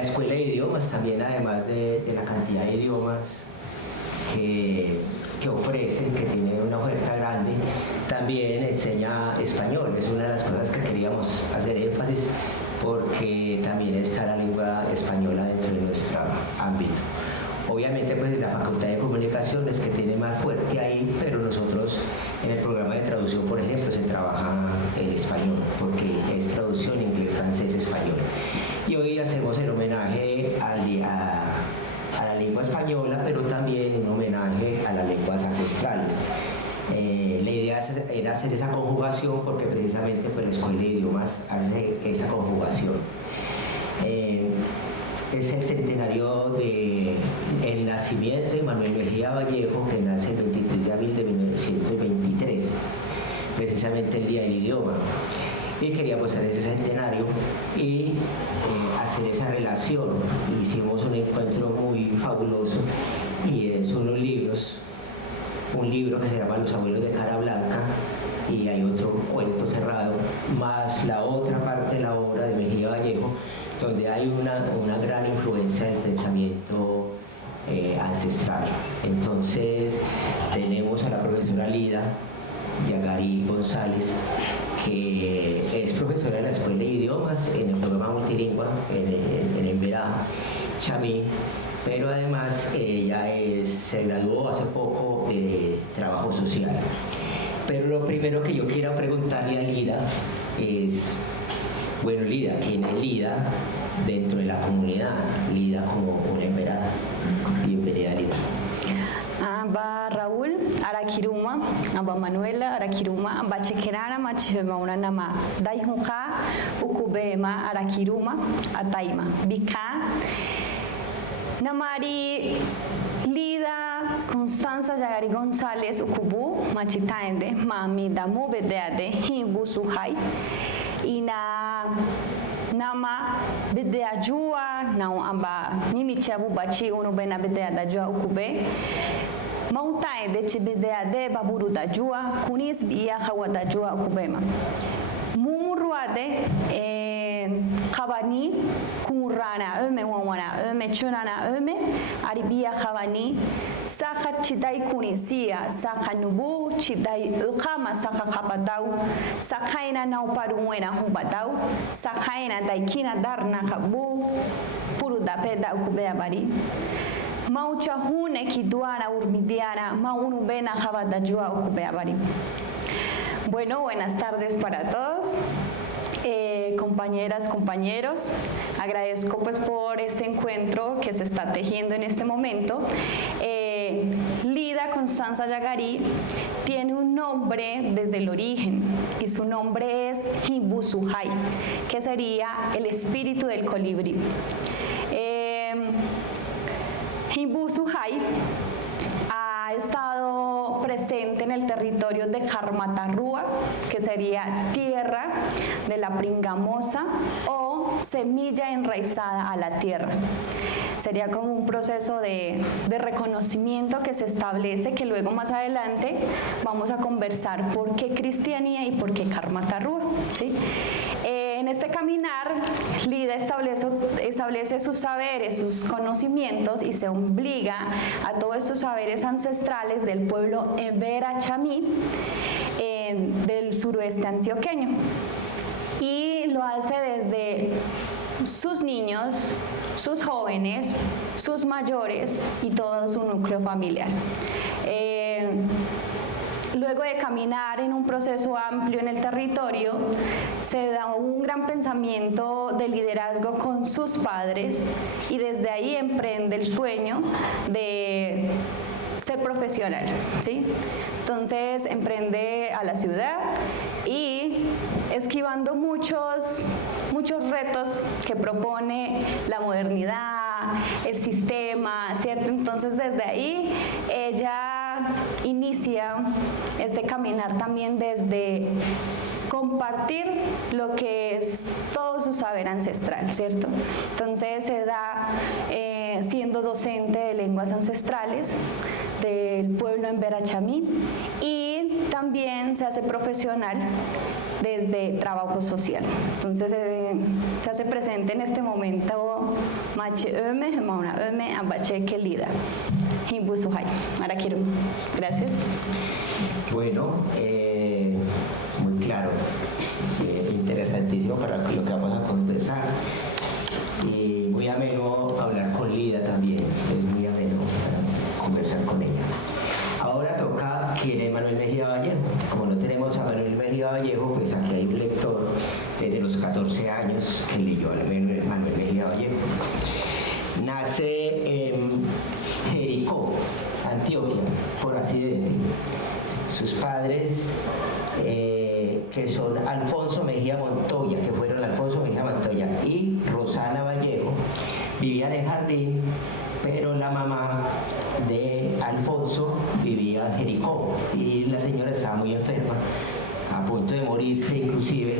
la escuela de idiomas también, además de la cantidad de idiomas que ofrecen, que tiene una oferta grande, también enseña español. Es una de las cosas que queríamos hacer énfasis, porque también está la lengua española dentro de nuestro ámbito. Obviamente pues la Facultad de Comunicaciones que tiene más fuerte ahí, pero nosotros en el programa de traducción, por ejemplo, se trabaja el español, porque es traducción inglés, francés, español. Y hoy hacemos el homenaje a la lengua española, pero también un homenaje a las lenguas ancestrales. La idea era hacer esa conjugación, porque precisamente pues, la Escuela de Idiomas hace esa conjugación. Es el centenario del nacimiento de Manuel Mejía Vallejo, que nace el 23 de abril de 1923, precisamente el Día del Idioma. Y queríamos hacer ese centenario y hacer esa relación. Hicimos un encuentro muy fabuloso, y es un libro que se llama Los Abuelos de Cara Blanca, y hay otro cuento cerrado, más la otra parte de la obra de Mejía Vallejo, donde hay una gran influencia del pensamiento ancestral. Entonces tenemos a la profesora Lida Yagari González, que es profesora de la Escuela de Idiomas en el programa multilingüe en Emberá, Chamí, pero además ella se graduó hace poco de trabajo social. Pero lo primero que yo quiero preguntarle a Lida es, bueno, Lida, ¿quién es Lida dentro de la comunidad? Lida como una emberá. Bienvenida, Lida. Aba Raúl Arakiruma, aba Manuela Arakiruma, aba Chequerana Machima una nama Daihunka, Ukubema Arakiruma, Ataima, Bika, Namari Lida Constanza Yagari González Ukubu, Machitaende, Mami Damu Bedeade, Himbu Suhai, Ina Nama Bedea Jua, Nau Amba Mimichabu Bachi, Uno Bena Bedea da Jua Ukube. Mautai de Chibedea de Baburu da Jua, Kunis Bia Hawa da Jua Ukubema. Mumuruade Khabani Kurana Öme Wawana Öme Chunana Öme Aribia Khabani Saka Chidai Kunisia Saka Nubu Chidai Ukama Saka Khabadau Sakaina Nauparuena Hubadau Sakaina Daikina Darna Habu Puruda Peda Ukubea Bari Maucha Hune Kiduana Urmidiana Maunu Bena Habadajua Ukubea Bari. Bueno, buenas tardes para todos. Compañeras, compañeros, agradezco pues por este encuentro que se está tejiendo en este momento. Lida Constanza Yagari tiene un nombre desde el origen, y su nombre es Himbu Suhai, que sería el espíritu del colibrí. Himbu Suhai ha estado presente en el territorio de Karmatarrúa, que sería tierra de la pringamosa o semilla enraizada a la tierra. Sería como un proceso de reconocimiento que se establece, que luego más adelante vamos a conversar por qué Cristianía y por qué Karmatarrúa, ¿sí? En este caminar, Lida establece sus saberes, sus conocimientos, y se obliga a todos estos saberes ancestrales del pueblo Emberá Chamí del suroeste antioqueño. Y lo hace desde sus niños, sus jóvenes, sus mayores y todo su núcleo familiar. Luego de caminar en un proceso amplio en el territorio, se da un gran pensamiento de liderazgo con sus padres, y desde ahí emprende el sueño de ser profesional, ¿sí? Entonces emprende a la ciudad y esquivando muchos retos que propone la modernidad, el sistema, ¿cierto? Entonces desde ahí ella inicia este caminar también desde compartir lo que es todo su saber ancestral, ¿cierto? Entonces se da siendo docente de lenguas ancestrales del pueblo Emberá Chamí, y también se hace profesional desde trabajo social. Entonces se hace presente en este momento mache öme, mauna öme, ambache kelida. Himbusuhay. Ahora quiero. Gracias. Bueno, muy claro, interesantísimo para lo que vamos a conversar. Y muy ameno hablar con Lida también, es muy ameno para conversar con ella. Ahora toca quién es Manuel Mejía Vallejo. Como no tenemos a Manuel Mejía Vallejo, pues aquí hay un lector desde los 14 años que leyó a Manuel Mejía Vallejo. Nace en Jericó, Antioquia, por accidente. Sus padres, que son Alfonso Mejía Montoya, que fueron Alfonso Mejía Montoya y Rosana Vallejo, vivían en Jardín, pero la mamá de Alfonso vivía en Jericó y la señora estaba muy enferma, a punto de morirse inclusive,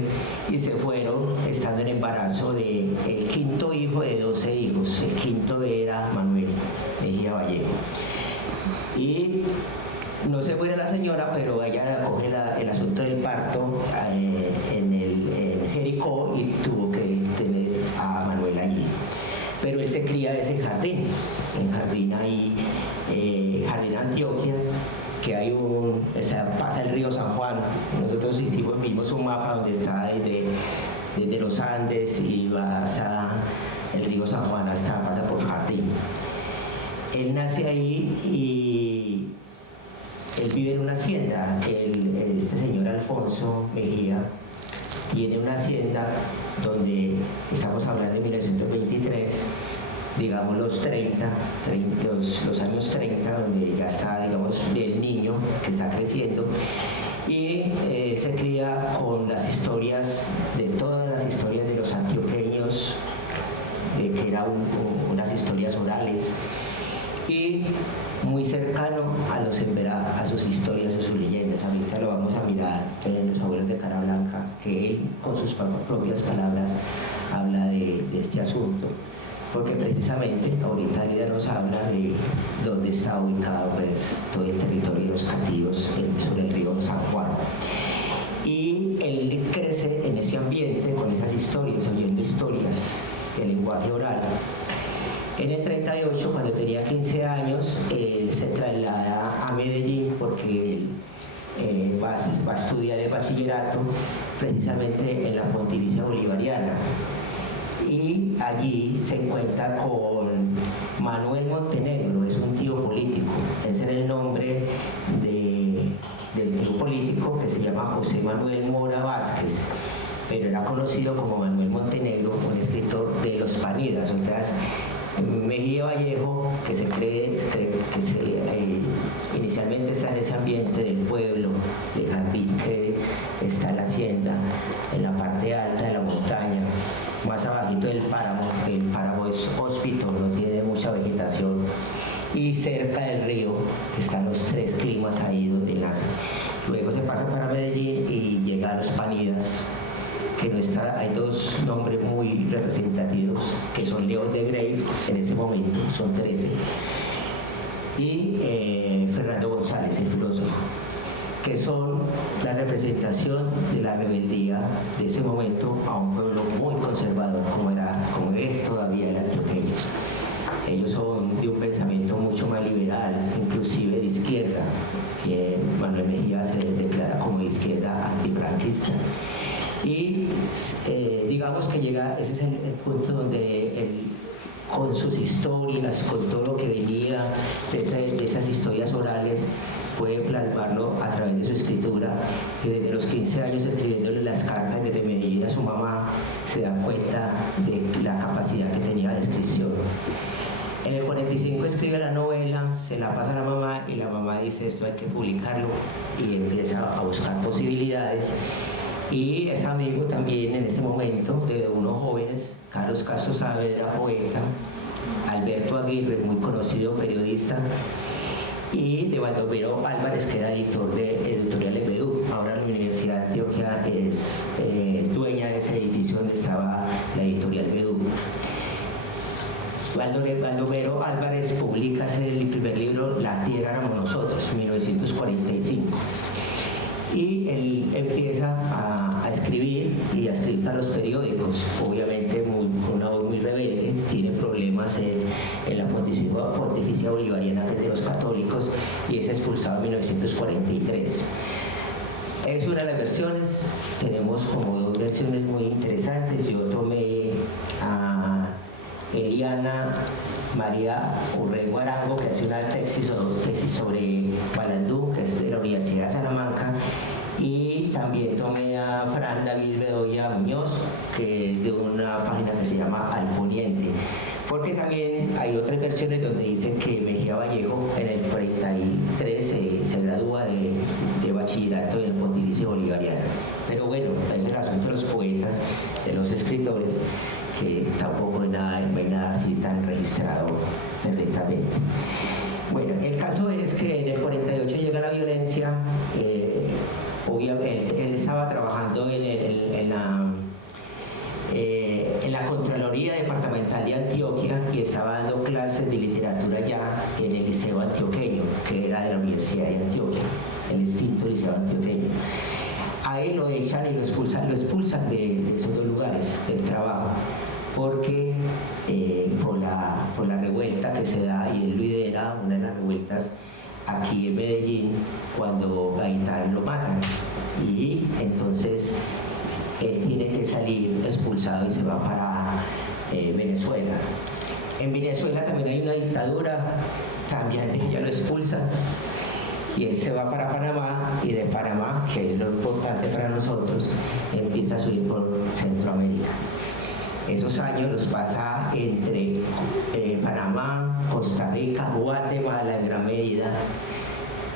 y se fueron estando en embarazo del quinto hijo de 12 hijos. El quinto era Manuel Mejía Vallejo. Y no se muere la señora, pero ella coge el asunto del parto en Jericó y tuvo que tener a Manuel allí. Pero él se cría en Jardín, ahí, Jardín Antioquia, que hay pasa el río San Juan. Nosotros vimos un mapa donde está desde los Andes y va hasta el río San Juan, pasa por Jardín. Él nace ahí y él vive en una hacienda. Este señor Alfonso Mejía tiene una hacienda donde estamos hablando de 1923, digamos los años 30, donde ya está, digamos, el niño que está creciendo, y se cría con las historias, todas las historias de los antioqueños, que eran unas historias orales, y muy cercano a sus historias, a sus leyendas. Ahorita lo vamos a mirar en Los Abuelos de Cara Blanca, que él con sus propias palabras habla de este asunto, porque precisamente ahorita Lida nos habla de dónde está ubicado pues, todo el territorio de los cativos sobre el río San Juan. Y él crece en ese ambiente, con esas historias, oyendo historias, el lenguaje oral. En el 38, cuando tenía 15 años, él se traslada a Medellín porque él va a estudiar el bachillerato precisamente en la Pontificia Bolivariana. Y allí se encuentra con Manuel Montenegro, es un tío político. Ese era el nombre del tío político, que se llama José Manuel Mora Vázquez, pero era conocido como Manuel Montenegro, un escritor de los Panidas. Entonces, Mejía Vallejo, que se cree que inicialmente está en ese ambiente del pueblo, de Jardín, que está en la hacienda, en la parte alta de la montaña, más abajito del páramo. El páramo es hóspito, no tiene mucha vegetación, y cerca del río están los tres climas ahí donde nace. Luego se pasa para Medellín y llega a los Panidas, que no está, hay dos nombres muy representativos, que son León de Grey, en ese momento son 13, y Fernando González, el filósofo, que son la representación de la rebeldía de ese momento a un pueblo muy conservador como es todavía el antioqueño. Ellos son de un pensamiento mucho más liberal, inclusive de izquierda. Manuel Mejía se declara como de izquierda antifranquista. Y digamos que ese es el punto donde él, con sus historias, con todo lo que venía de esas historias orales, puede plasmarlo a través de su escritura, que desde los 15 años escribiéndole las cartas desde Medellín a su mamá se da cuenta de la capacidad que tenía de escripción. En el 45 escribe la novela, se la pasa a la mamá y la mamá dice: esto hay que publicarlo, y empieza a buscar posibilidades. Y es amigo también en ese momento de unos jóvenes, Carlos Castro Saavedra, poeta, Alberto Aguirre, muy conocido periodista, y de Baldomero Álvarez, que era editor de Editorial Lepedú. Ahora la Universidad de Antioquia es dueña de ese edificio donde estaba la Editorial Lepedú. Baldomero Álvarez publica el primer libro, La Tierra éramos nosotros, 1945. y él empieza a escribir y a escribir para los periódicos, obviamente con una voz muy rebelde, tiene problemas en la pontificia bolivariana, que es de los católicos, y es expulsado en 1943. Es una de las versiones, tenemos como dos versiones muy interesantes. Yo tomé a Eliana María Urrego Arango, que hace una tesis sobre Balandú, que es de la Universidad de Salamanca, y también tomé a Fran David Bedoya Muñoz, que es de una página que se llama Al Poniente, porque también hay otras versiones donde dicen que Mejía Vallejo en el 43 se gradúa de bachillerato en el Pontificio Bolivariano. Pero bueno, ese es el asunto de los poetas, de los escritores, que tampoco hay nada así tan registrado perfectamente. Bueno, el caso es que en el 48 llega la violencia. Obviamente él estaba trabajando en la Contraloría Departamental de Antioquia y estaba dando clases de literatura ya en el Liceo Antioqueño, que era de la Universidad de Antioquia, el extinto Liceo Antioqueño. A él lo echan y lo expulsan de esos dos lugares del trabajo, porque por la revuelta que se da, y él lidera una de las revueltas aquí en Medellín cuando Gaitán lo matan, y entonces él tiene que salir expulsado y se va para Venezuela. En Venezuela también hay una dictadura, también ella lo expulsan y él se va para Panamá, y de Panamá, que es lo importante para nosotros, empieza a subir por Centroamérica. Esos años los pasa entre Panamá, Costa Rica, Guatemala en gran medida.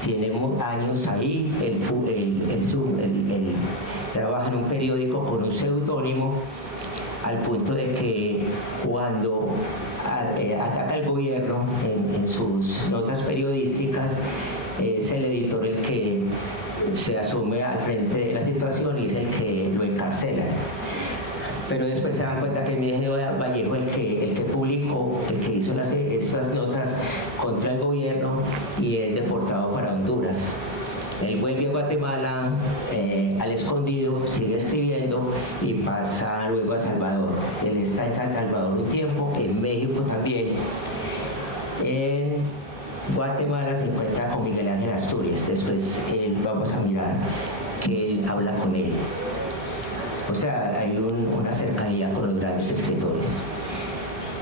Tiene años ahí, él trabaja en un periódico con un seudónimo, al punto de que cuando ataca el gobierno en sus notas periodísticas, es el editor el que se asume al frente de la situación y es el que lo encarcela. Pero después se dan cuenta que Mejía Vallejo, el que publicó, el que hizo estas notas contra el gobierno, y es deportado para Honduras. Él vuelve a Guatemala al escondido, sigue escribiendo y pasa luego a Salvador. Él está en San Salvador un tiempo, en México también. En Guatemala se encuentra con Miguel Ángel Asturias. Después vamos a mirar que él habla con él. O sea, hay una cercanía con los grandes escritores.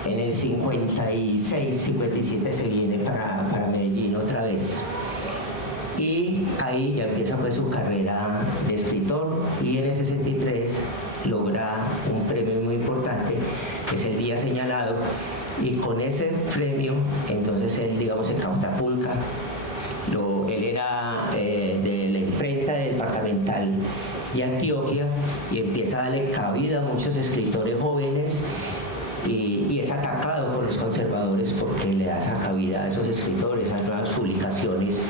En el 56, 57 se viene para Medellín otra vez. Y ahí ya empieza pues su carrera de escritor, y en el 63 logra un premio muy importante, que es el Día Señalado, y con ese premio entonces él, digamos, se catapulta. Él era de la imprenta departamental y Antioquia, y empieza a darle cabida a muchos escritores jóvenes, y es atacado por los conservadores porque le da esa cabida a esos escritores, a nuevas publicaciones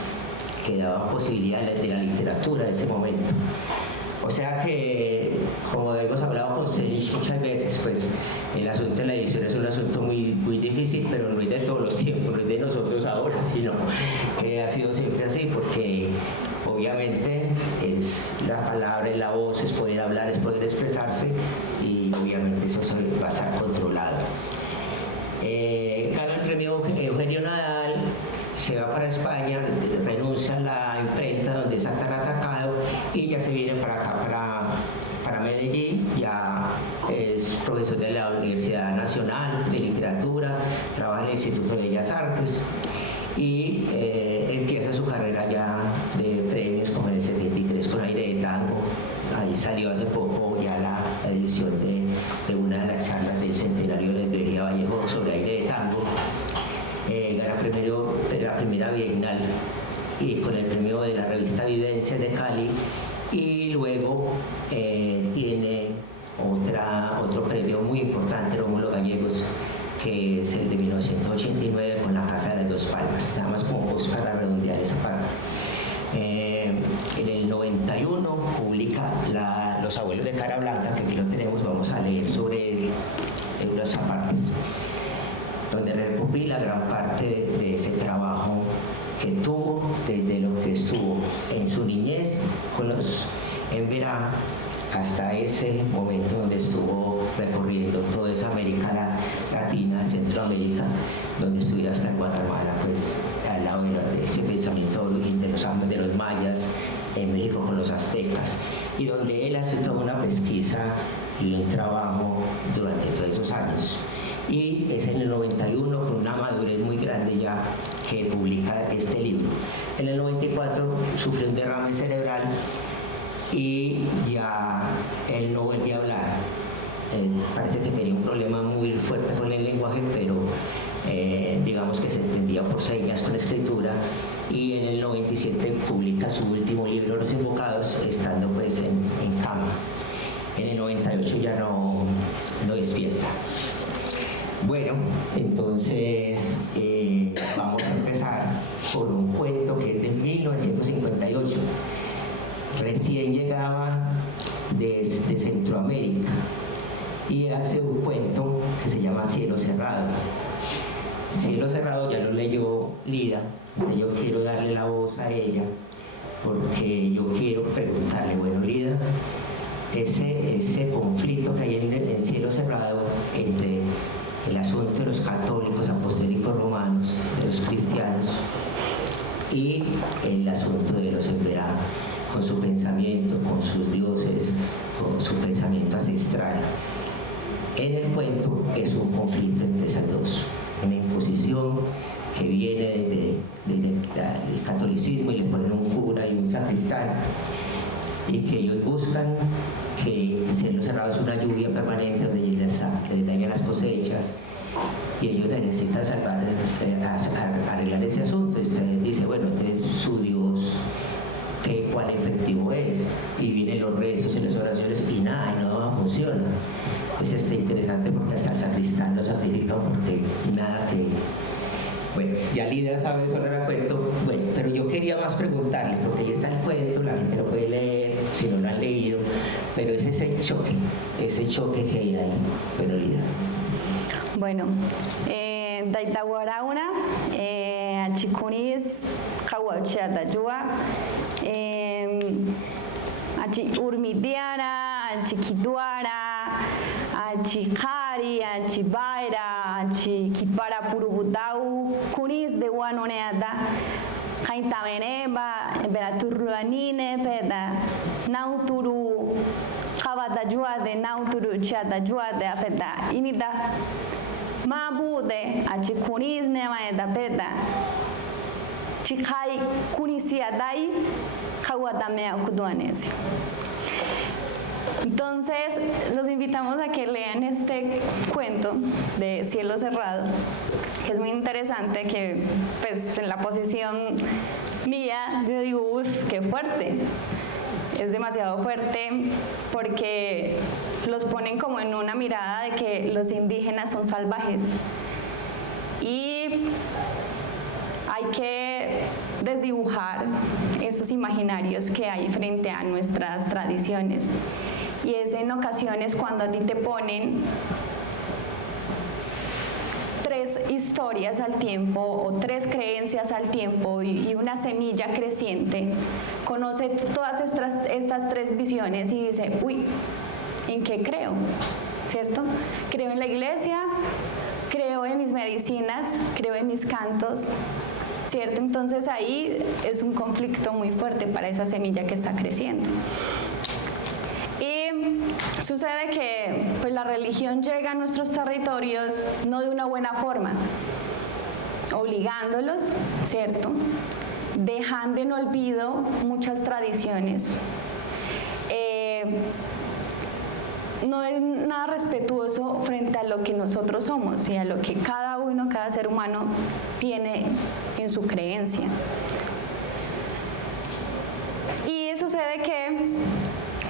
que daban posibilidades de la literatura de ese momento. O sea que, como hemos hablado con ustedes muchas veces, pues el asunto de la edición es un asunto muy, muy difícil, pero no es de todos los tiempos, no es de nosotros ahora, sino que ha sido siempre así, porque obviamente es la palabra, es la voz, es poder hablar, es poder expresarse, y obviamente eso va a estar controlado. Gana el premio Eugenio Nadal, se va para España, renuncia a la imprenta donde está tan atacado, y ya se viene para acá, para Medellín. Ya es profesor de la Universidad Nacional de Literatura, trabaja en el Instituto de Bellas Artes, y empieza su carrera ya de premios, como en el 73 con Aire de Tango. Ahí salió hace poco ya la edición de una de las charlas del centenario de Mejía Vallejo sobre Aire de Tango. Gana primero la primera bienal, y con el premio de la revista Vivencias de Cali, y luego tiene otro premio muy importante, Rómulo Gallegos, que es el de 1989 con La Casa de las Dos Palmas, nada más como pues para redondear esa parte. En el 91 publica Los Abuelos de Cara Blanca, que aquí lo tenemos, vamos a leer sobre él en unas apartes, donde recopila gran parte de ese trabajo que tuvo desde lo que estuvo en su niñez en verano hasta ese momento donde estuvo recorriendo toda esa América Latina, Centroamérica, donde estuvo hasta en Guatemala, pues al lado de ese pensamiento de los mayas, en México con los aztecas, y donde él hace toda una pesquisa y un trabajo durante todos esos años. Y es en el 91, con una madurez muy grande ya, que publica este libro. En el 94 sufrió un derrame cerebral y ya él no volvió a hablar. Parece que tenía un problema muy fuerte con el lenguaje, pero digamos que se entendía por señas con escritura, y en el 97 publica su último libro, Los Invocados, estando pues en cama. En el 98 ya no despierta. Bueno, entonces vamos a empezar por un cuento que es de 1958. Recién llegaba desde Centroamérica y hace un cuento que se llama Cielo Cerrado. Cielo Cerrado ya lo leyó Lida, entonces yo quiero darle la voz a ella porque yo quiero preguntarle, bueno, Lida, ese conflicto que hay en Cielo Cerrado entre el asunto de los católicos, apostólicos romanos, de los cristianos, y el asunto de los emberá, con su pensamiento, con sus dioses, con su pensamiento ancestral. En el cuento es un conflicto entre esas dos, una imposición que viene desde el catolicismo y le ponen un cura y un sacristán, y que ellos buscan que Cielo Cerrado es una lluvia permanente donde les daña las cosechas, y ellos necesitan arreglar ese asunto. Usted dice, bueno, entonces su Dios, ¿cuál efectivo es? Y vienen los rezos y las oraciones y nada, y no funciona. Es interesante porque hasta el sacristán lo sacrifica porque nada que... Bueno, ya Lida sabe sobre el cuento, bueno, pero yo quería más preguntarle, porque ahí está el cuento, la gente lo puede leer, si no lo han leído, pero es ese choque que hay ahí. Bueno, Lida. Bueno, Daitawarauna, Achikunis, Kawachadayua, Achi Urmidiara, Achikiduara, Achikari, Achibaira, Achikipara Purubutau, Kunis de Wanoneada, Kaintaveneba, Beraturuanine, Peda, Nauturu, Kabadajua de Nauturu, Chadajua de Apeda, Inida, Mabude, Achikunis Nemaeda Peda, Chikai Kunisiadai, Kawatamea Kuduanes. Entonces, los invitamos a que lean este cuento de Cielo Cerrado, que es muy interesante, que pues en la posición mía yo digo, uff, qué fuerte. Es demasiado fuerte porque los ponen como en una mirada de que los indígenas son salvajes. Y hay que desdibujar esos imaginarios que hay frente a nuestras tradiciones. Y es en ocasiones cuando a ti te ponen 3 historias al tiempo o 3 creencias al tiempo y una semilla creciente, conoce todas estas 3 visiones y dice, uy, ¿en qué creo? ¿Cierto? Creo en la iglesia, creo en mis medicinas, creo en mis cantos, ¿cierto? Entonces ahí es un conflicto muy fuerte para esa semilla que está creciendo. Y sucede que pues, la religión llega a nuestros territorios no de una buena forma, obligándolos, ¿cierto? Dejando en olvido muchas tradiciones. No es nada respetuoso frente a lo que nosotros somos y a lo que cada ser humano tiene en su creencia. Y sucede que,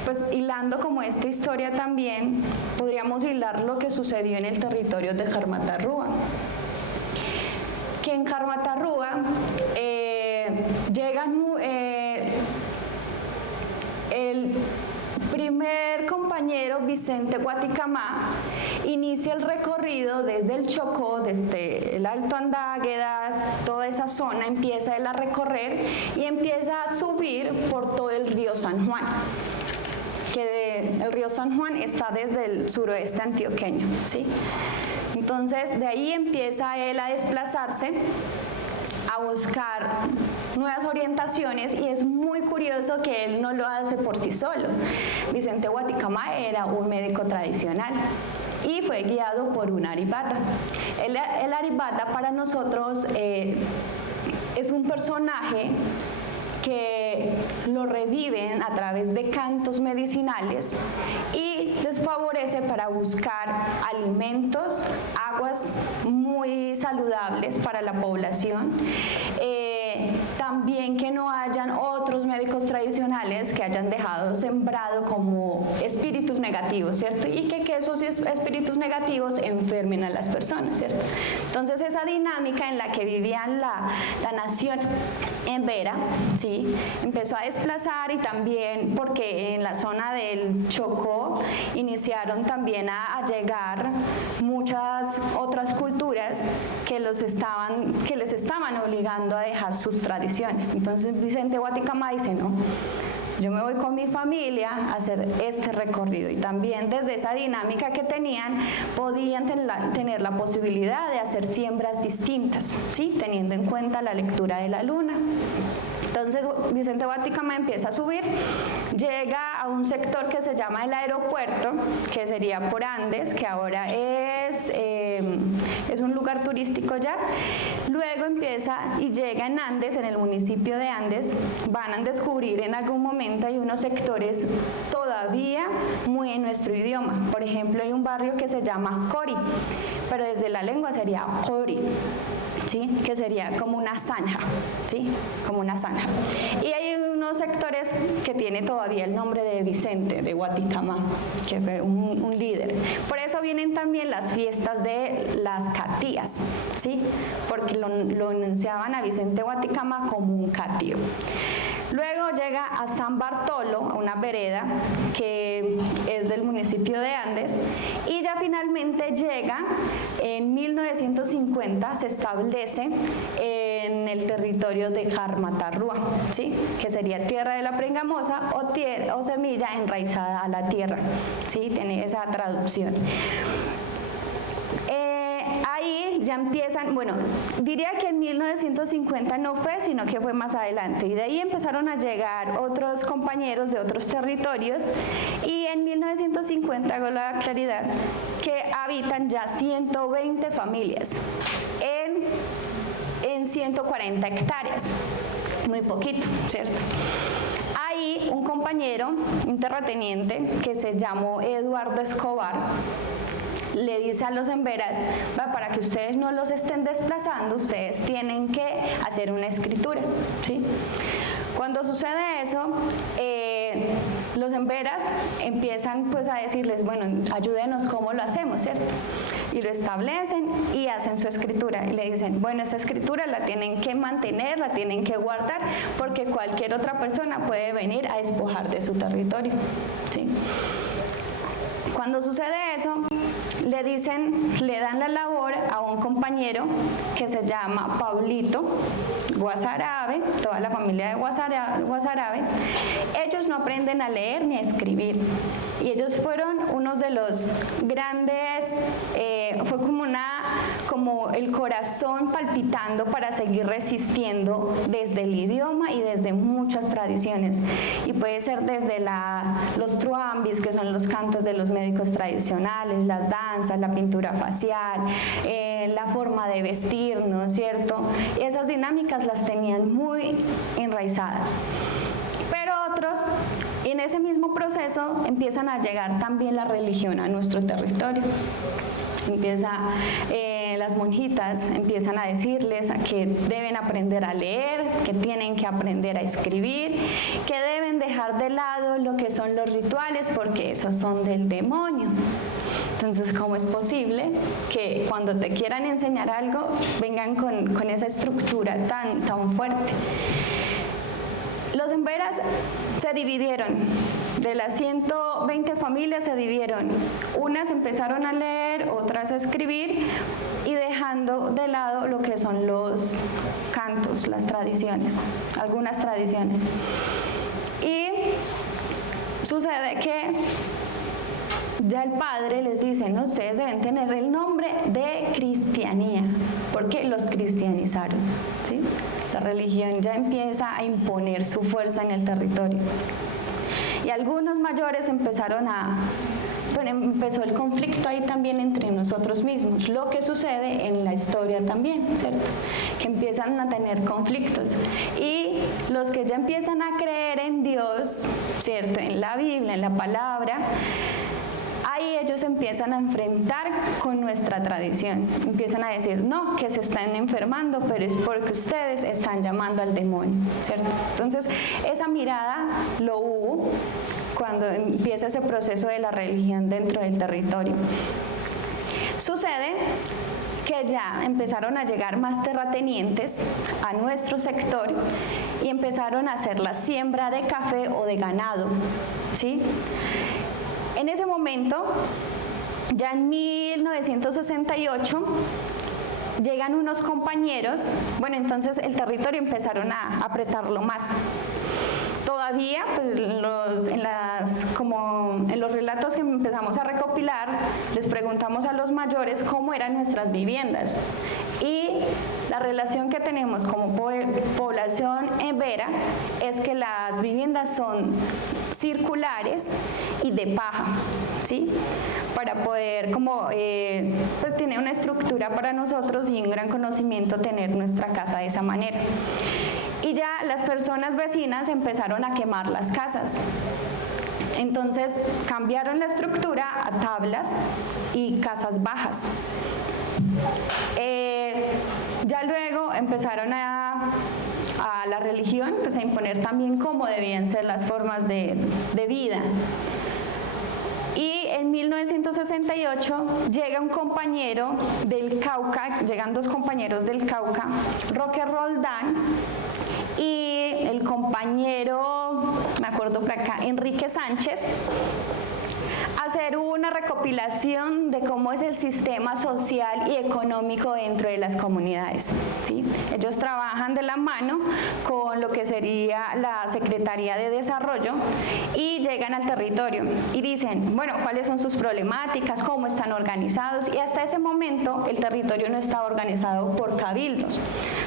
pues hilando como esta historia también, podríamos hilar lo que sucedió en el territorio de Jarmatarrúa. Que en Jarmatarrúa llegan primer compañero, Vicente Guaticamá, inicia el recorrido desde el Chocó, desde el Alto Andágueda, toda esa zona, empieza él a recorrer y empieza a subir por todo el río San Juan, que el río San Juan está desde el suroeste antioqueño, ¿sí? Entonces, de ahí empieza él a desplazarse, a buscar nuevas orientaciones, y es muy curioso que él no lo hace por sí solo. Vicente Guaticamá era un médico tradicional y fue guiado por un aripata. El aripata para nosotros es un personaje que lo reviven a través de cantos medicinales y les favorece para buscar alimentos, aguas muy saludables para la población. También que no hayan otros médicos tradicionales que hayan dejado sembrado como espíritus negativos, ¿cierto? Y que esos espíritus negativos enfermen a las personas, ¿cierto? Entonces esa dinámica en la que vivían la nación en Vera, ¿sí? Empezó a desplazar, y también porque en la zona del Chocó iniciaron también a llegar muchas otras culturas que les estaban obligando a dejar sus tradiciones. Entonces Vicente Guaticamá dice, no, yo me voy con mi familia a hacer este recorrido, y también desde esa dinámica que tenían podían tener la posibilidad de hacer siembras distintas, ¿sí? Teniendo en cuenta la lectura de la luna. Entonces Vicente Guaticamá empieza a subir, llega a un sector que se llama el aeropuerto, que sería por Andes, que ahora es un lugar turístico ya. Luego empieza y llega en Andes, en el municipio de Andes, van a descubrir en algún momento hay unos sectores todavía muy en nuestro idioma. Por ejemplo, hay un barrio que se llama Cori, pero desde la lengua sería Jori, ¿sí? Que sería como una zanja, ¿sí? Como una zanja. Y hay unos sectores que tiene todavía el nombre de Vicente, de Guaticamá, que fue un líder. Por eso vienen también las fiestas de las catías, ¿sí? Porque lo enunciaban a Vicente Guaticamá como un catío. Luego llega a San Bartolo, a una vereda que es del municipio de Andes, y ya finalmente llega en 1950, se establece en el territorio de Carmatarrúa, ¿sí? Que sería tierra de la prengamosa o semilla enraizada a la tierra, ¿sí? Tiene esa traducción. Ahí ya empiezan, bueno, diría que en 1950 no fue, sino que fue más adelante, y de ahí empezaron a llegar otros compañeros de otros territorios, y en 1950 hago la claridad que habitan ya 120 familias en 140 hectáreas, muy poquito, ¿cierto? Ahí un compañero, un terrateniente que se llamó Eduardo Escobar, le dice a los emberas, para que ustedes no los estén desplazando, ustedes tienen que hacer una escritura, ¿sí? Cuando sucede eso, los emberas empiezan pues a decirles, bueno, ayúdenos cómo lo hacemos, ¿cierto? Y lo establecen y hacen su escritura, y le dicen, bueno, esa escritura la tienen que mantener, la tienen que guardar, porque cualquier otra persona puede venir a despojar de su territorio, ¿sí? Cuando sucede eso, le dan la labor a un compañero que se llama Pablito Guasarabe, toda la familia de Guasarabe. Ellos no aprenden a leer ni a escribir, y ellos fueron unos de los grandes, fue como el corazón palpitando para seguir resistiendo desde el idioma y desde muchas tradiciones, y puede ser desde los truambis, que son los cantos de los médicos tradicionales, las danzas, la pintura facial, la forma de vestirnos, ¿cierto? Esas dinámicas las tenían muy enraizadas. Pero otros, en ese mismo proceso, empiezan a llegar también la religión a nuestro territorio. Las monjitas empiezan a decirles que deben aprender a leer, que tienen que aprender a escribir, que deben dejar de lado lo que son los rituales, porque esos son del demonio. Entonces, ¿cómo es posible que cuando te quieran enseñar algo vengan con esa estructura tan fuerte? Los emberas se dividieron. De las 120 familias se dividieron. Unas empezaron a leer, otras a escribir y dejando de lado lo que son los cantos, las tradiciones, algunas tradiciones. Y sucede que ya el padre les dice, no, ustedes deben tener el nombre de cristianía, porque los cristianizaron, ¿sí? La religión ya empieza a imponer su fuerza en el territorio. Y algunos mayores empezaron empezó el conflicto ahí también entre nosotros mismos, lo que sucede en la historia también, ¿cierto? Que empiezan a tener conflictos. Y los que ya empiezan a creer en Dios, ¿cierto? En la Biblia, en la palabra, ahí ellos empiezan a enfrentar con nuestra tradición. Empiezan a decir, no, que se están enfermando, pero es porque ustedes están llamando al demonio, ¿cierto? Entonces, esa mirada lo hubo cuando empieza ese proceso de la religión dentro del territorio. Sucede que ya empezaron a llegar más terratenientes a nuestro sector y empezaron a hacer la siembra de café o de ganado, ¿sí? En ese momento, ya en 1968, llegan unos compañeros, bueno, entonces el territorio empezaron a apretarlo más. Todavía, pues, en los relatos que empezamos a recopilar, les preguntamos a los mayores cómo eran nuestras viviendas. Y la relación que tenemos como población embera es que las viviendas son circulares y de paja, ¿sí? Para poder, pues tiene una estructura para nosotros y un gran conocimiento tener nuestra casa de esa manera. Y ya las personas vecinas empezaron a quemar las casas. Entonces cambiaron la estructura a tablas y casas bajas. Ya luego empezaron a la religión, pues a imponer también cómo debían ser las formas de vida. Y en 1968 llega un compañero del Cauca, llegan dos compañeros del Cauca, Roque Roldán y el compañero, me acuerdo por acá, Enrique Sánchez, hacer una recopilación de cómo es el sistema social y económico dentro de las comunidades, ¿sí? Ellos trabajan de la mano con lo que sería la Secretaría de Desarrollo y llegan al territorio y dicen, bueno, cuáles son sus problemáticas, cómo están organizados, y hasta ese momento el territorio no estaba organizado por cabildos,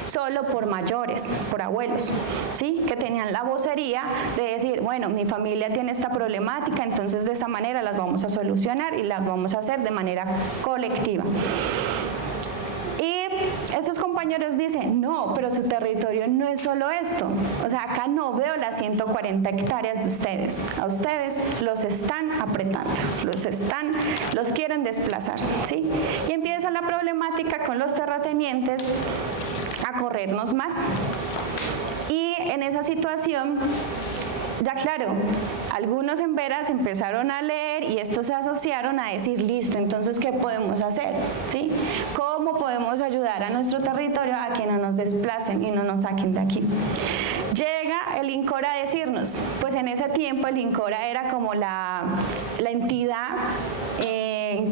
solo por mayores, por abuelos, ¿sí? Que tenían la vocería de decir, bueno, mi familia tiene esta problemática, entonces de esa manera las vamos a solucionar y las vamos a hacer de manera colectiva. Y estos compañeros dicen, no, pero su territorio no es solo esto. O sea, acá no veo las 140 hectáreas de ustedes. A ustedes los están apretando, los quieren desplazar, ¿sí? Y empieza la problemática con los terratenientes a corrernos más. Y en esa situación, ya claro, algunos emberas empezaron a leer y estos se asociaron a decir, listo, entonces, ¿qué podemos hacer? ¿Sí? ¿Cómo podemos ayudar a nuestro territorio a que no nos desplacen y no nos saquen de aquí? Llega el INCORA a decirnos, pues en ese tiempo el INCORA era como la entidad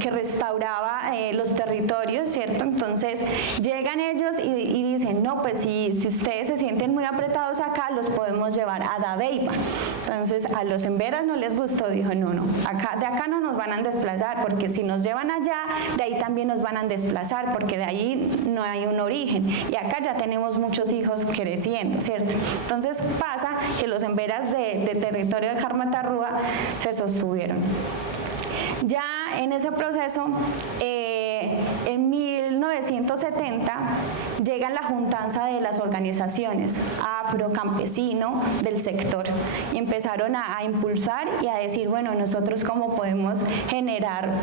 que restauraba los territorios, ¿cierto? Entonces llegan ellos y dicen, no, pues si ustedes se sienten muy apretados acá, los podemos llevar a Dabeiba. Entonces a los emberas no les gustó, dijo, no, de acá no nos van a desplazar, porque si nos llevan allá, de ahí también nos van a desplazar, porque de ahí no hay un origen, y acá ya tenemos muchos hijos creciendo, ¿cierto? Entonces pasa que los emberas de territorio de Jarmatarrúa se sostuvieron. Ya en ese proceso, en 1970, llega la juntanza de las organizaciones afrocampesino del sector y empezaron a impulsar y a decir, bueno, nosotros cómo podemos generar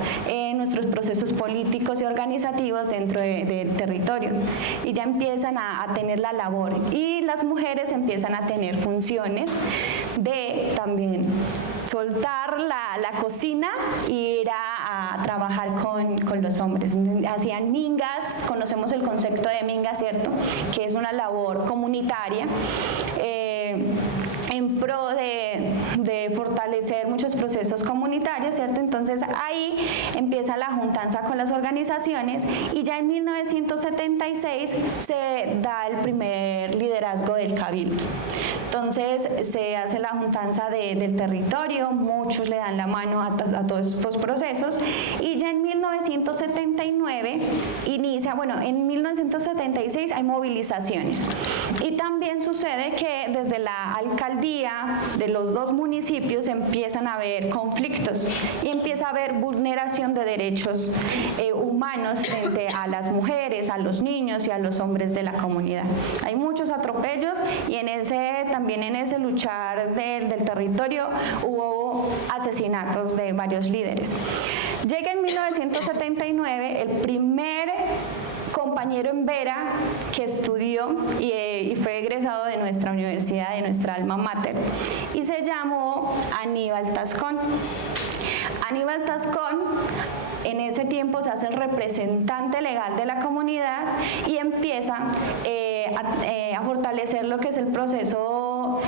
nuestros procesos políticos y organizativos dentro del territorio. Y ya empiezan a tener la labor y las mujeres empiezan a tener funciones de también soltar la cocina e ir a trabajar con los hombres. Hacían mingas, conocemos el concepto de minga, ¿cierto? Que es una labor comunitaria en en pro de fortalecer muchos procesos comunitarios, ¿cierto? Entonces ahí empieza la juntanza con las organizaciones y ya en 1976 se da el primer liderazgo del cabildo. Entonces se hace la juntanza del territorio, muchos le dan la mano a todos estos procesos y ya en 1979 inicia, bueno, en 1976 hay movilizaciones y también sucede que desde la alcaldía de los dos municipios empiezan a haber conflictos y empieza a haber vulneración de derechos humanos frente a las mujeres, a los niños y a los hombres de la comunidad. Hay muchos atropellos y también en ese luchar del territorio hubo asesinatos de varios líderes. Llega en 1979 el primer compañero en Vera que estudió y fue egresado de nuestra universidad, de nuestra alma mater, y se llamó Aníbal Tascón. Aníbal Tascón en ese tiempo se hace el representante legal de la comunidad y empieza a fortalecer lo que es el proceso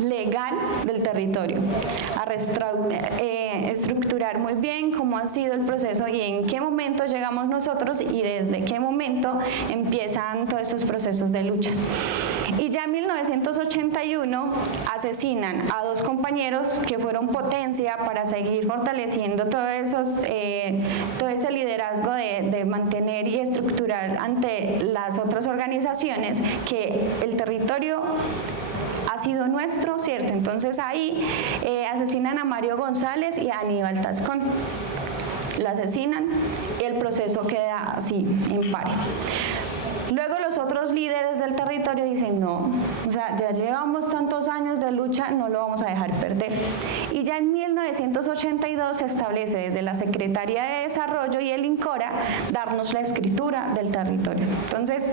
legal del territorio, a estructurar muy bien cómo ha sido el proceso y en qué momento llegamos nosotros y desde qué momento empiezan todos estos procesos de luchas. Y ya en 1981 asesinan a dos compañeros que fueron potencia para seguir fortaleciendo todo ese liderazgo de mantener y estructurar ante las otras organizaciones que el territorio ha sido nuestro, ¿cierto? Entonces ahí asesinan a Mario González y a Aníbal Tascón. Lo asesinan y el proceso queda así, en pare. Luego los otros líderes del territorio dicen no, o sea, ya llevamos tantos años de lucha, no lo vamos a dejar perder. Y ya en 1982 se establece desde la Secretaría de Desarrollo y el INCORA darnos la escritura del territorio. Entonces,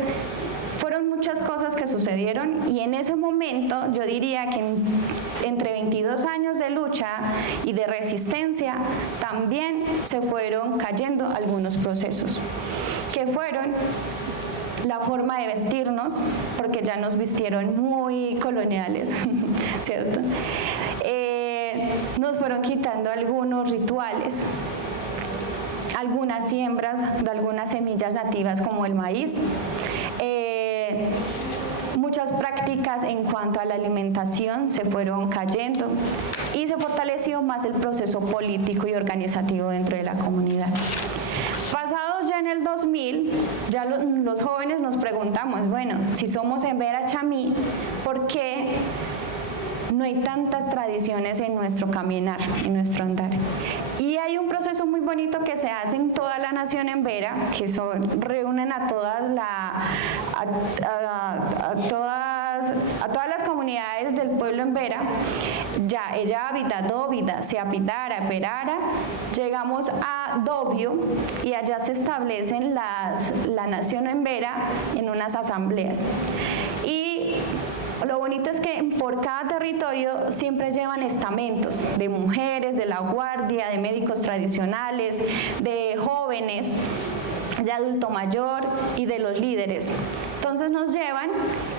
fueron muchas cosas que sucedieron y en ese momento yo diría que entre 22 años de lucha y de resistencia también se fueron cayendo algunos procesos, que fueron la forma de vestirnos, porque ya nos vistieron muy coloniales, ¿cierto? Nos fueron quitando algunos rituales, algunas siembras de algunas semillas nativas como el maíz, muchas prácticas en cuanto a la alimentación se fueron cayendo y se fortaleció más el proceso político y organizativo dentro de la comunidad. Pasados ya en el 2000, ya los jóvenes nos preguntamos, bueno, si somos en Vera Chamí, ¿por qué no hay tantas tradiciones en nuestro caminar, en nuestro andar? Y hay un proceso muy bonito que se hace en toda la nación en Vera, que reúnen a todas las comunidades del pueblo en Vera, ya ella habita Dóvida, Seapitara, Perara, llegamos a Dobio y allá se establecen la nación en Vera en unas asambleas. Y lo bonito es que por cada territorio siempre llevan estamentos de mujeres, de la guardia, de médicos tradicionales, de jóvenes, de adulto mayor y de los líderes. Entonces nos llevan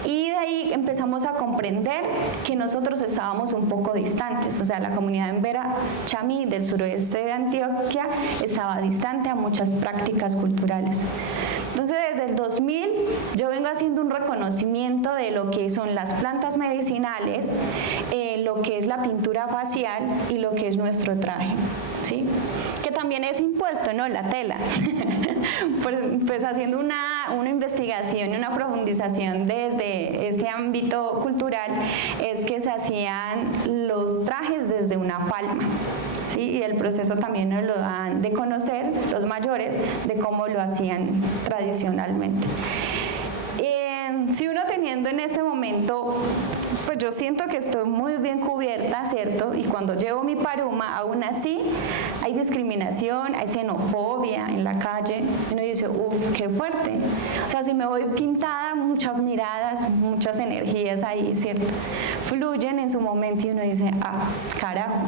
y de ahí empezamos a comprender que nosotros estábamos un poco distantes, o sea, la comunidad en Vera Chamí del suroeste de Antioquia estaba distante a muchas prácticas culturales. Entonces desde el 2000 yo vengo haciendo un reconocimiento de lo que son las plantas medicinales, lo que es la pintura facial y lo que es nuestro traje, ¿sí? Que también es impuesto, ¿no? La tela. Pues haciendo una investigación y una profundización desde este ámbito cultural es que se hacían los trajes desde una palma, ¿sí? Y el proceso también nos lo dan de conocer los mayores de cómo lo hacían tradicionalmente. Si uno teniendo en este momento, pues yo siento que estoy muy bien cubierta, ¿cierto? Y cuando llevo mi paruma, aún así hay discriminación, hay xenofobia en la calle. Y uno dice, uff, qué fuerte. O sea, si me voy pintada, muchas miradas, muchas energías ahí, ¿cierto? Fluyen en su momento y uno dice, ah, carajo.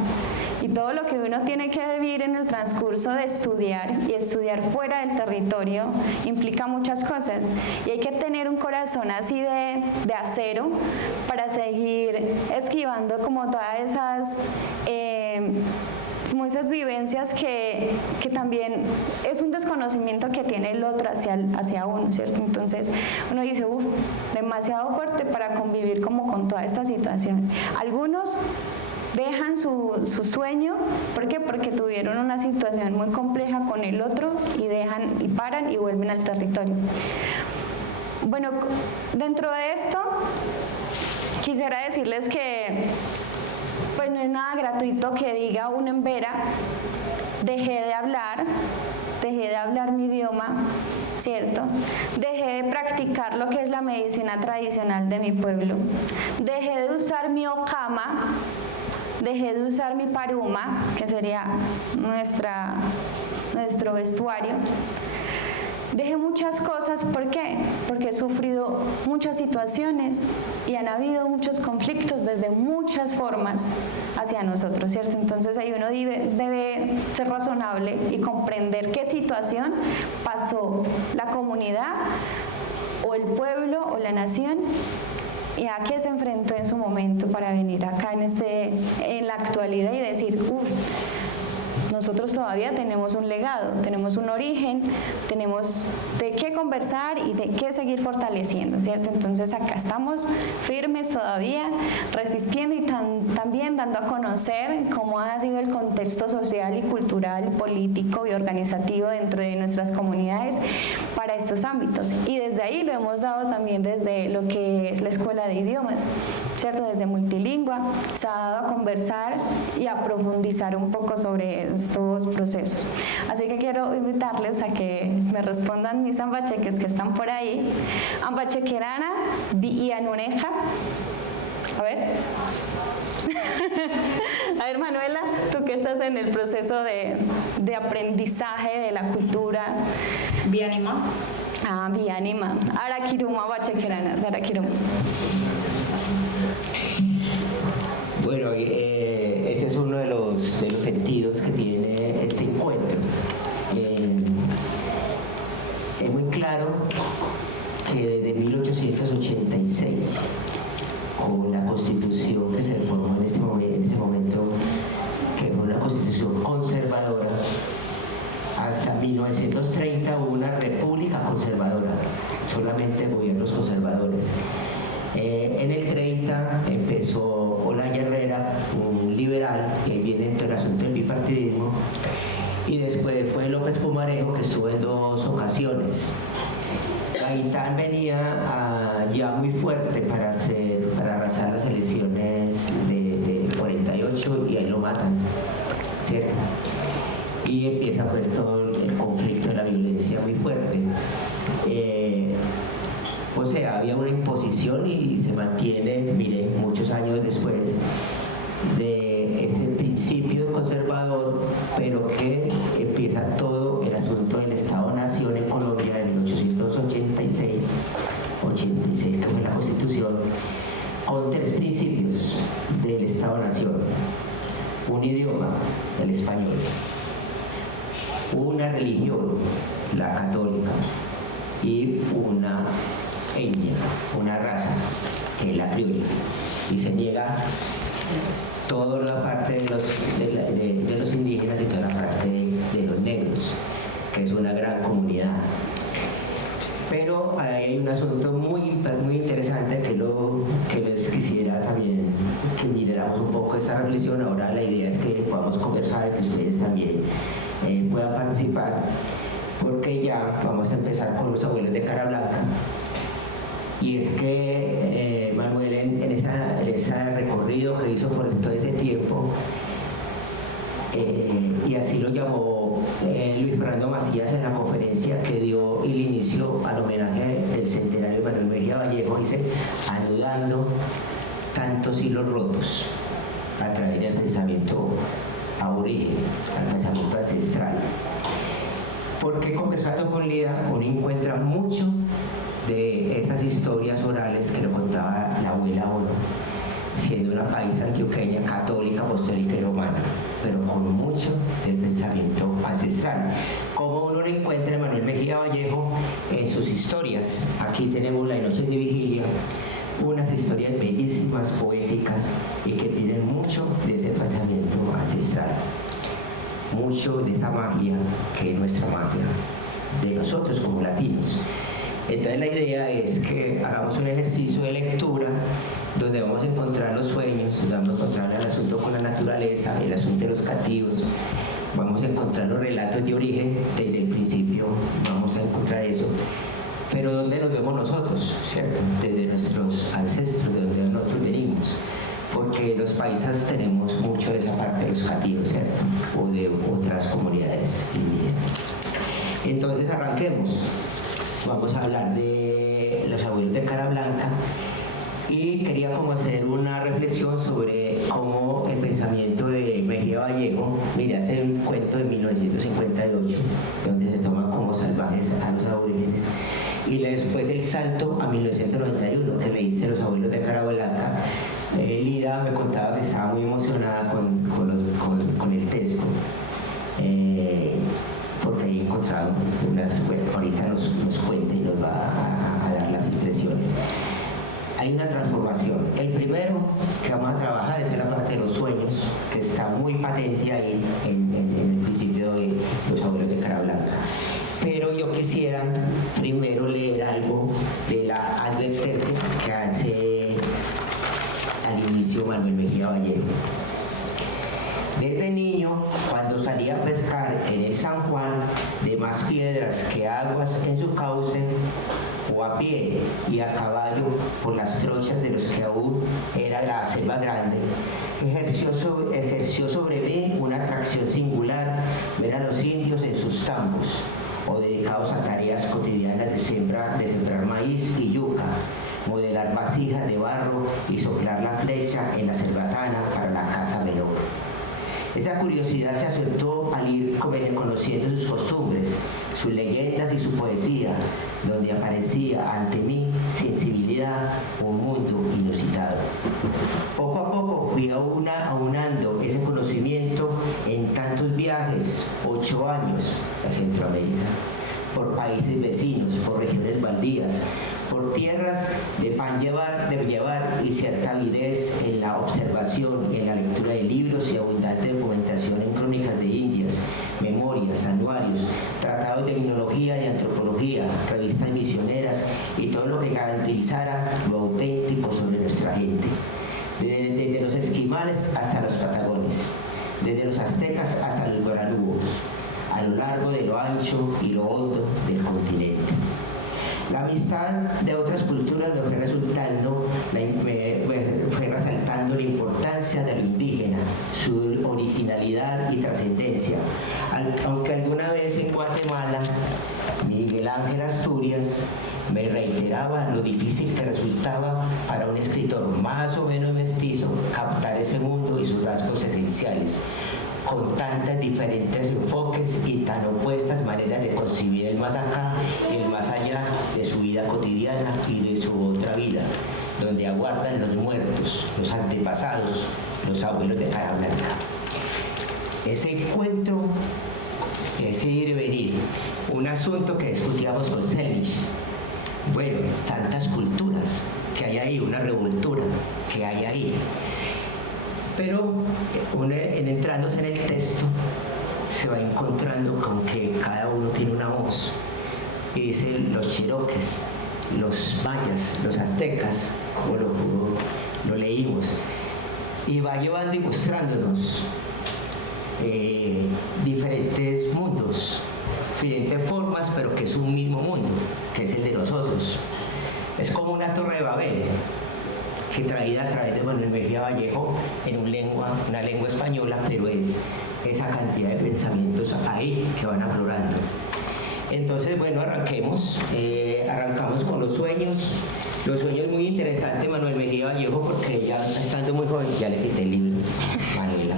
Y todo lo que uno tiene que vivir en el transcurso de estudiar y estudiar fuera del territorio implica muchas cosas. Y hay que tener un corazón así de de acero para seguir esquivando como todas esas como esas vivencias que también es un desconocimiento que tiene el otro hacia uno, ¿cierto? Entonces uno dice, uff, demasiado fuerte para convivir como con toda esta situación. Algunos dejan su sueño, ¿por qué? Porque tuvieron una situación muy compleja con el otro y dejan y paran y vuelven al territorio. Bueno, dentro de esto quisiera decirles que pues no es nada gratuito que diga uno en Vera, dejé de hablar mi idioma, ¿cierto? Dejé de practicar lo que es la medicina tradicional de mi pueblo, dejé de usar mi okama, dejé de usar mi paruma, que sería nuestro vestuario. Dejé muchas cosas, ¿por qué? Porque he sufrido muchas situaciones y han habido muchos conflictos desde muchas formas hacia nosotros, ¿cierto? Entonces ahí uno debe ser razonable y comprender qué situación pasó la comunidad o el pueblo o la nación y a qué se enfrentó en su momento para venir acá en la actualidad y decir, uff, nosotros todavía tenemos un legado, tenemos un origen, tenemos de qué conversar y de qué seguir fortaleciendo, ¿cierto? Entonces acá estamos firmes todavía, resistiendo y también dando a conocer cómo ha sido el contexto social y cultural, político y organizativo dentro de nuestras comunidades para estos ámbitos. Y desde ahí lo hemos dado también desde lo que es la Escuela de Idiomas, ¿cierto? Desde Multilingua se ha dado a conversar y a profundizar un poco sobre estos procesos. Así que quiero invitarles a que me respondan mis ambacheques que están por ahí. Ambachequerana, Villanuneja. A ver. A ver, Manuela, tú que estás en el proceso de aprendizaje de la cultura. Vianima. Ah, Vianima. Arakiruma, Ambachequerana, Arakiruma. Bueno, este es uno de los sentidos que tiene este encuentro. Es muy claro que desde 1886, con la constitución que se formó en ese momento, que fue una constitución conservadora, hasta 1930 hubo una república conservadora, solamente gobiernos conservadores. En el 30 empezó Olaya Herrera, un liberal que viene dentro del asunto del bipartidismo, y después fue López Pumarejo, que estuvo en 2 ocasiones. Gaitán venía ya muy fuerte para arrasar las elecciones del 48 y ahí lo matan, ¿cierto? Y empieza pues todo el conflicto de la violencia muy fuerte. O sea, había una imposición y se mantiene, mire, muchos años después, de ese principio conservador, pero que empieza todo el asunto del Estado-Nación en Colombia en 1886, que fue la Constitución, con 3 principios del Estado-Nación: un idioma, el español; una religión, la católica; y una etnia, una raza, que es la criolla, y se niega toda la parte de los indígenas y toda la parte de los negros, que es una gran comunidad. Pero hay un asunto muy interesante que les quisiera también que miráramos un poco esta reflexión. Ahora la idea es que podamos conversar y que ustedes también puedan participar, porque ya vamos a empezar con los abuelos de cara blanca. Y es que Manuel en ese recorrido que hizo por todo ese tiempo, y así lo llamó Luis Fernando Macías en la conferencia que dio el inicio al homenaje del centenario de Manuel Mejía Vallejo, dice: anudando tantos hilos rotos a través del pensamiento aborigen, al pensamiento ancestral. Porque conversando con Lida uno encuentra mucho de esas historias orales que lo contaba la abuela uno, siendo una paisa antioqueña, católica, apostólica y romana, pero con mucho del pensamiento ancestral, como uno lo encuentra en Manuel Mejía Vallejo en sus historias. Aquí tenemos La Inocente Vigilia, unas historias bellísimas, poéticas y que tienen mucho de ese pensamiento ancestral, mucho de esa magia que es nuestra magia, de nosotros como latinos. Entonces la idea es que hagamos un ejercicio de lectura donde vamos a encontrar los sueños, donde vamos a encontrar el asunto con la naturaleza, el asunto de los cativos, vamos a encontrar los relatos de origen, desde el principio vamos a encontrar eso, pero ¿dónde nos vemos nosotros? ¿Cierto? Desde nuestros ancestros, de donde nosotros venimos, porque los paisas tenemos mucho de esa parte de los cativos, ¿cierto? O de otras comunidades indígenas. Entonces arranquemos. Vamos a hablar de los abuelos de cara blanca y quería como hacer una reflexión sobre cómo el pensamiento de Mejía Vallejo, mire, hace un cuento de 1958 donde se toman como salvajes a los aborígenes y después el salto a 1991 que le dice los abuelos de cara blanca. Lida me contaba que estaba muy emocionada con el texto. Porque ahí encontraron unas, bueno, ahorita nos cuenta y nos va a dar las impresiones. Hay una transformación. El primero que vamos a trabajar es en la parte de los sueños, que está muy patente ahí en el principio de los abuelos de cara blanca. Pero yo quisiera primero leer algo de la advertencia que hace al inicio Manuel Mejía Vallejo. Desde niño, cuando salía a pescar en el San Juan, de más piedras que aguas en su cauce, o a pie y a caballo por las trochas de los que aún era la selva grande, ejerció sobre mí una atracción singular ver a los indios en sus tambos, o dedicados a tareas cotidianas de sembrar maíz y yuca, modelar vasijas de barro y soplar la flecha en la cerbatana para la caza menor. Esa curiosidad se acertó al ir conociendo sus costumbres, sus leyendas y su poesía, donde aparecía ante mi sensibilidad un mundo inusitado. Poco a poco fui aunando ese conocimiento en tantos viajes, 8 años a Centroamérica, por países vecinos, por regiones baldías, por tierras de llevar y cierta avidez en la observación, en la lectura de libros y abundante documentación en crónicas de Indias, memorias, anuarios, tratados de etnología y antropología, revistas misioneras y todo lo que caracterizara lo auténtico sobre nuestra gente. Desde los esquimales hasta los patagones, desde los aztecas hasta los guaraníes, a lo largo de lo ancho y lo hondo del continente. La amistad de otras culturas me fue resaltando la importancia de lo indígena, su originalidad y trascendencia. Aunque alguna vez en Guatemala, Miguel Ángel Asturias me reiteraba lo difícil que resultaba para un escritor más o menos mestizo captar ese mundo y sus rasgos esenciales, con tantas diferentes enfoques y tan opuestas maneras de concebir el más acá y el más allá de su vida cotidiana y de su otra vida, donde aguardan los muertos, los antepasados, los abuelos de cara blanca. Ese encuentro, ese ir y venir, un asunto que discutíamos con Selnich. Bueno, tantas culturas que hay ahí, una revoltura que hay ahí. Pero entrándose en el texto se va encontrando con que cada uno tiene una voz. Y dice los cheroques, los mayas, los aztecas, como lo leímos. Y va llevando y mostrándonos diferentes mundos, diferentes formas, pero que es un mismo mundo, que es el de nosotros. Es como una torre de Babel, que traída a través de Manuel Mejía Vallejo en una lengua española, pero es esa cantidad de pensamientos ahí que van aflorando. Entonces, bueno, arranquemos. Arrancamos con los sueños. Los sueños muy interesantes, Manuel Mejía Vallejo, porque ya estando muy joven, ya le quité el libro. Manuela,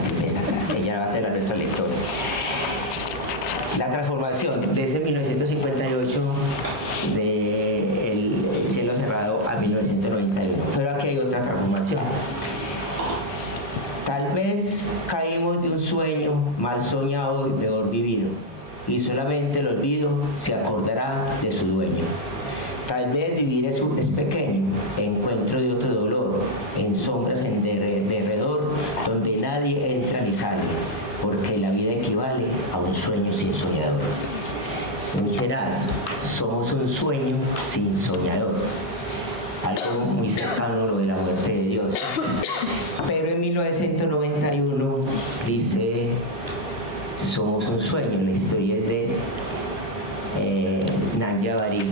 ella va a ser la nuestra lectora. La transformación desde 1958 de El cielo cerrado a 1991. Pero aquí hay otra transformación. Tal vez caímos de un sueño mal soñado y peor vivido, y solamente el olvido se acordará de su dueño. Tal Tal vez vivir es pequeño, encuentro de otro dolor, en sombras en derredor, donde nadie entra ni sale, porque la vida equivale a un sueño sin soñador. Muy tenaz, somos un sueño sin soñador. Algo muy cercano a lo de la muerte de Dios. Pero en 1991 dice, somos un sueño, la historia es de Nadia Barí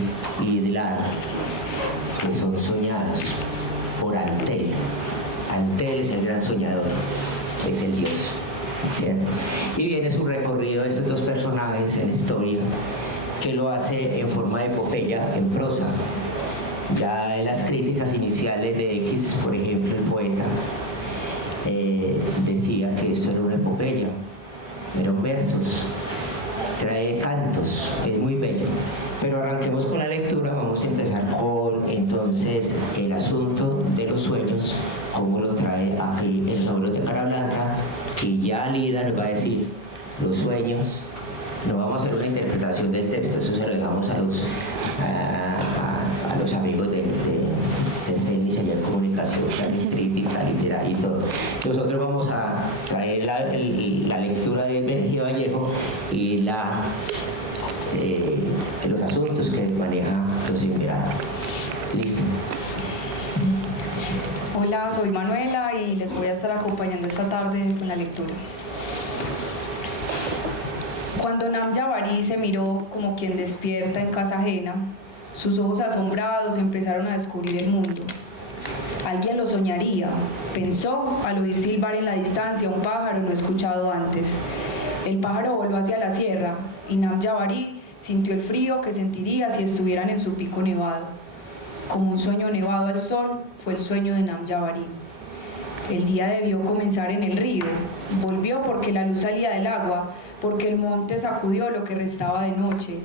y Dilar, que son soñados por Antel. Antel es el gran soñador, es el Dios, ¿cierto? Y viene su recorrido de estos dos personajes en la historia, que lo hace en forma de epopeya, en prosa. Ya en las críticas iniciales de X, por ejemplo, el poeta decía que esto era una epopeya, eran versos, trae cantos, es muy bello. Pero arranquemos con la lectura, vamos a empezar con entonces el asunto de los sueños, como lo trae aquí el Nódulos de Cara Blanca, y ya Lida nos va a decir los sueños. No vamos a hacer una interpretación del texto, eso se lo dejamos a los amigos de CELMIS, allá en comunicación, crítica, literaria y todo. Nosotros vamos a traer la lectura de Benji Vallejo y los asuntos que maneja los invitados. Listo. Hola, soy Manuela y les voy a estar acompañando esta tarde con la lectura. Cuando Namja Barí se miró como quien despierta en casa ajena, sus ojos asombrados empezaron a descubrir el mundo. Alguien lo soñaría, pensó al oír silbar en la distancia un pájaro no escuchado antes. El pájaro voló hacia la sierra y Namja Barí sintió el frío que sentiría si estuvieran en su pico nevado. Como un sueño nevado al sol, fue el sueño de Namja Barí. El día debió comenzar en el río. Volvió porque la luz salía del agua, porque el monte sacudió lo que restaba de noche.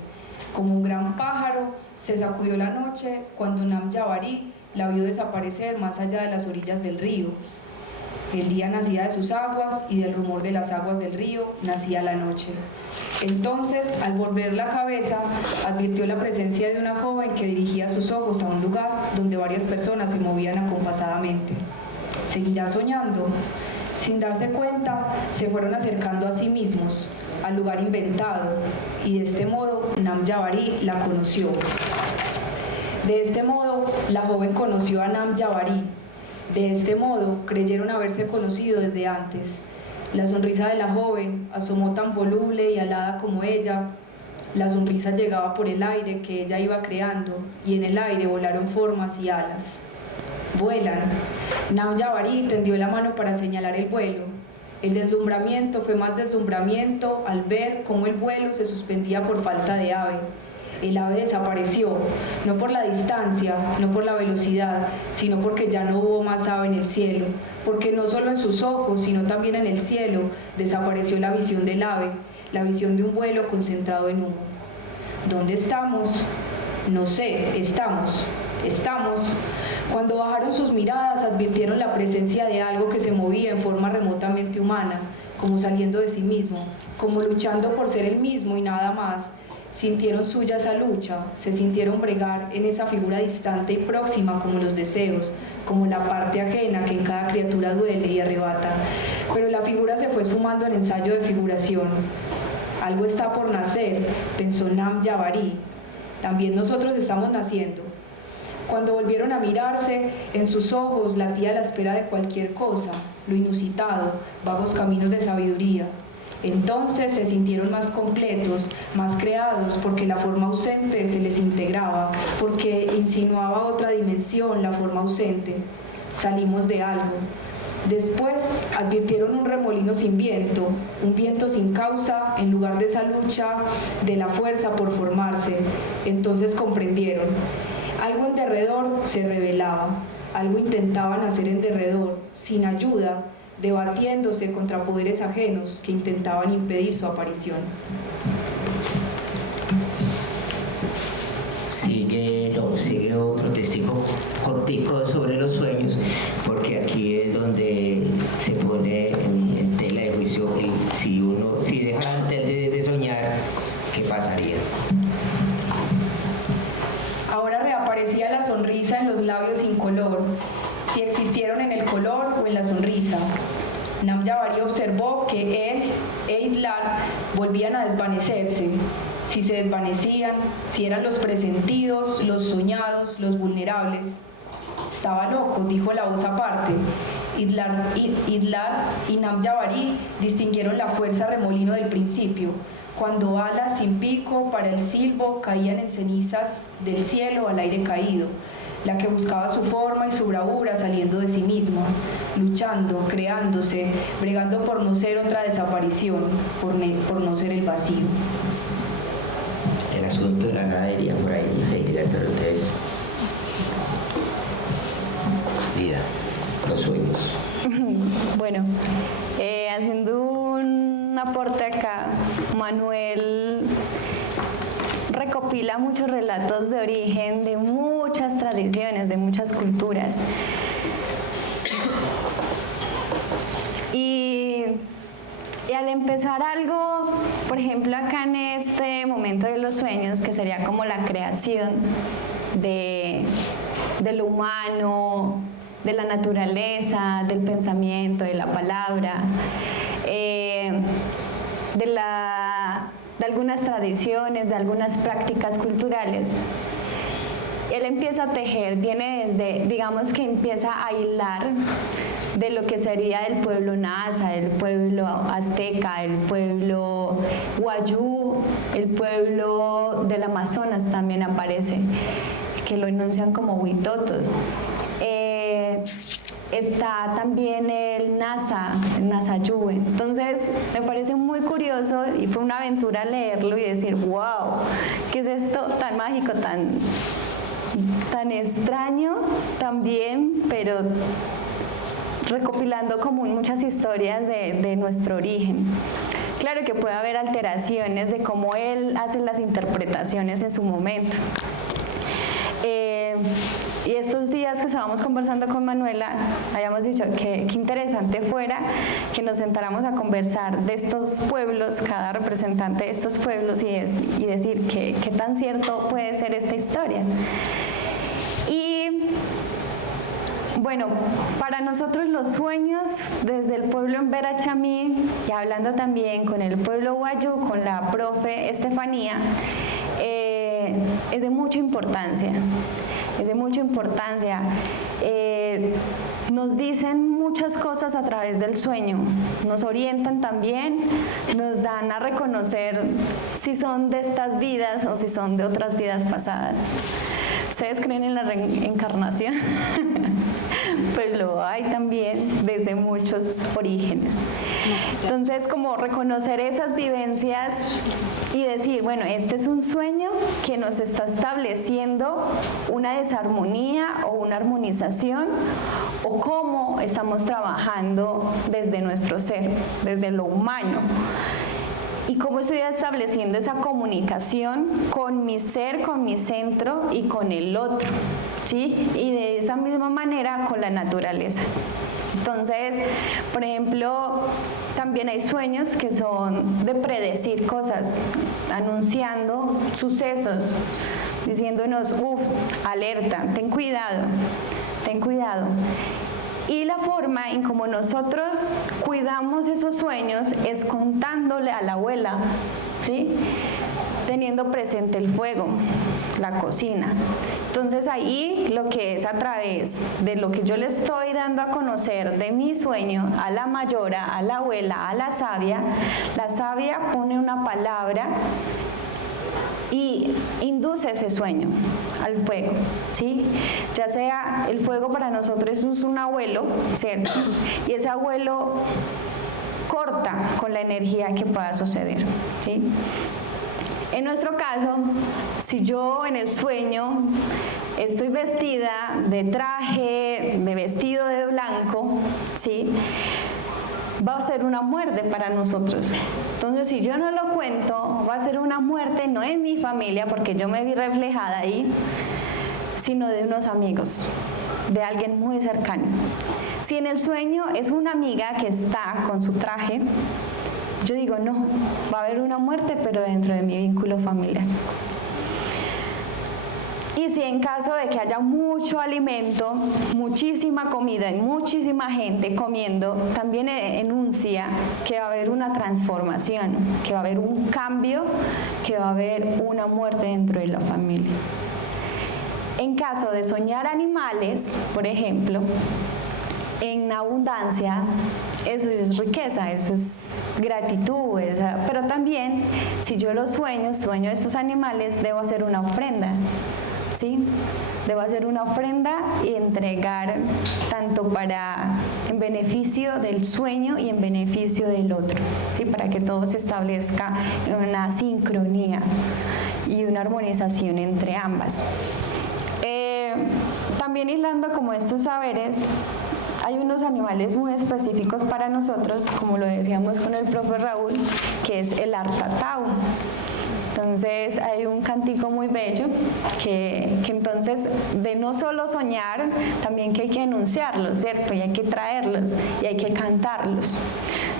Como un gran pájaro, se sacudió la noche cuando Namja Barí la vio desaparecer más allá de las orillas del río. El día nacía de sus aguas y del rumor de las aguas del río nacía la noche. Entonces, al volver la cabeza, advirtió la presencia de una joven que dirigía sus ojos a un lugar donde varias personas se movían acompasadamente. ¿Seguirá soñando? Sin darse cuenta, se fueron acercando a sí mismos, al lugar inventado, y de este modo Namja Barí la conoció. De este modo, la joven conoció a Namja Barí. De este modo, creyeron haberse conocido desde antes. La sonrisa de la joven asomó tan voluble y alada como ella. La sonrisa llegaba por el aire que ella iba creando, y en el aire volaron formas y alas. Vuelan. Namja Barí tendió la mano para señalar el vuelo. El deslumbramiento fue más deslumbramiento al ver cómo el vuelo se suspendía por falta de ave. El ave desapareció, no por la distancia, no por la velocidad, sino porque ya no hubo más ave en el cielo, porque no solo en sus ojos, sino también en el cielo, desapareció la visión del ave, la visión de un vuelo concentrado en humo. ¿Dónde estamos? No sé, estamos. Cuando bajaron sus miradas, advirtieron la presencia de algo que se movía en forma remotamente humana, como saliendo de sí mismo, como luchando por ser el mismo y nada más. Sintieron suya esa lucha, se sintieron bregar en esa figura distante y próxima como los deseos, como la parte ajena que en cada criatura duele y arrebata. Pero la figura se fue esfumando en ensayo de figuración. Algo está por nacer, pensó Namja Barí. También nosotros estamos naciendo. Cuando volvieron a mirarse, en sus ojos latía la espera de cualquier cosa, lo inusitado, vagos caminos de sabiduría. Entonces se sintieron más completos, más creados, porque la forma ausente se les integraba, porque insinuaba otra dimensión la forma ausente. Salimos de algo. Después advirtieron un remolino sin viento, un viento sin causa en lugar de esa lucha de la fuerza por formarse. Entonces comprendieron. Algo en derredor se revelaba, algo intentaban hacer en derredor, sin ayuda, debatiéndose contra poderes ajenos que intentaban impedir su aparición. Sigue otro testigo cortico sobre los sueños, porque aquí es donde se pone en tela de juicio si dejan de soñar, ¿qué pasaría? Ahora existía la sonrisa en los labios sin color, si existieron en el color o en la sonrisa. Namjawari observó que él e Idlar volvían a desvanecerse, si se desvanecían, si eran los presentidos, los soñados, los vulnerables. Estaba loco, dijo la voz aparte. Idlar y Namjawari distinguieron la fuerza remolino del principio, cuando alas sin pico para el silbo caían en cenizas del cielo al aire caído, la que buscaba su forma y su bravura saliendo de sí misma, luchando, creándose, bregando por no ser otra desaparición, por no ser el vacío. El asunto de la ganadería por ahí, pero ustedes... Vida, los sueños. Bueno, haciendo un aporte acá, Manuel recopila muchos relatos de origen de muchas tradiciones, de muchas culturas. Y al empezar algo, por ejemplo acá en este momento de los sueños, que sería como la creación de lo humano, de la naturaleza, del pensamiento, de la palabra, de algunas tradiciones, de algunas prácticas culturales. Él empieza a tejer, viene desde, digamos que empieza a hilar de lo que sería el pueblo Nasa, el pueblo azteca, el pueblo Wayuu, el pueblo del Amazonas también aparece, que lo enuncian como Huitotos. Está también el Nasayuwe. Entonces me parece muy curioso y fue una aventura leerlo y decir, wow, ¿qué es esto tan mágico, tan extraño también, pero recopilando como muchas historias de nuestro origen? Claro que puede haber alteraciones de cómo él hace las interpretaciones en su momento. Y estos días que estábamos conversando con Manuela, habíamos dicho que interesante fuera que nos sentáramos a conversar de estos pueblos, cada representante de estos pueblos, y decir qué tan cierto puede ser esta historia. Y bueno, para nosotros los sueños, desde el pueblo en Verachamí, y hablando también con el pueblo Wayuu, con la profe Estefanía, es de mucha importancia. Es de mucha importancia. Nos dicen muchas cosas a través del sueño, nos orientan también, nos dan a reconocer si son de estas vidas o si son de otras vidas pasadas. ¿Ustedes creen en la reencarnación? Pues lo hay también desde muchos orígenes. Entonces, como reconocer esas vivencias y decir, bueno, este es un sueño que nos está estableciendo una desarmonía o una armonización, o cómo estamos trabajando desde nuestro ser, desde lo humano. Y cómo estoy estableciendo esa comunicación con mi ser, con mi centro y con el otro, ¿sí? Y de esa misma manera con la naturaleza. Entonces, por ejemplo, también hay sueños que son de predecir cosas, anunciando sucesos, diciéndonos, alerta, ten cuidado, ten cuidado. Y la forma en como nosotros cuidamos esos sueños es contándole a la abuela, ¿sí? Teniendo presente el fuego, la cocina. Entonces ahí lo que es a través de lo que yo le estoy dando a conocer de mi sueño a la mayora, a la abuela, a la sabia pone una palabra y induce ese sueño al fuego, ¿sí? Ya sea el fuego para nosotros es un abuelo, ¿cierto? Y ese abuelo corta con la energía que pueda suceder, ¿sí? En nuestro caso, si yo en el sueño estoy vestida de traje, de vestido de blanco, ¿sí? Va a ser una muerte para nosotros. Entonces, si yo no lo cuento, va a ser una muerte no en mi familia, porque yo me vi reflejada ahí, sino de unos amigos, de alguien muy cercano. Si en el sueño es una amiga que está con su traje, yo digo, no, va a haber una muerte, pero dentro de mi vínculo familiar. Y Y si en caso de que haya mucho alimento, muchísima comida y muchísima gente comiendo, también enuncia que va a haber una transformación, que va a haber un cambio, que va a haber una muerte dentro de la familia. En caso de soñar animales, por ejemplo, en abundancia, eso es riqueza, eso es gratitud, pero también si yo los sueño esos animales, debo hacer una ofrenda, ¿sí? Debo hacer una ofrenda y entregar tanto en beneficio del sueño y en beneficio del otro, ¿sí? Para que todo se establezca una sincronía y una armonización entre ambas. También hilando como estos saberes, hay unos animales muy específicos para nosotros, como lo decíamos con el profe Raúl, que es el artatau. Entonces hay un cantico muy bello que entonces de no solo soñar, también que hay que enunciarlos, ¿cierto? Y hay que traerlos y hay que cantarlos.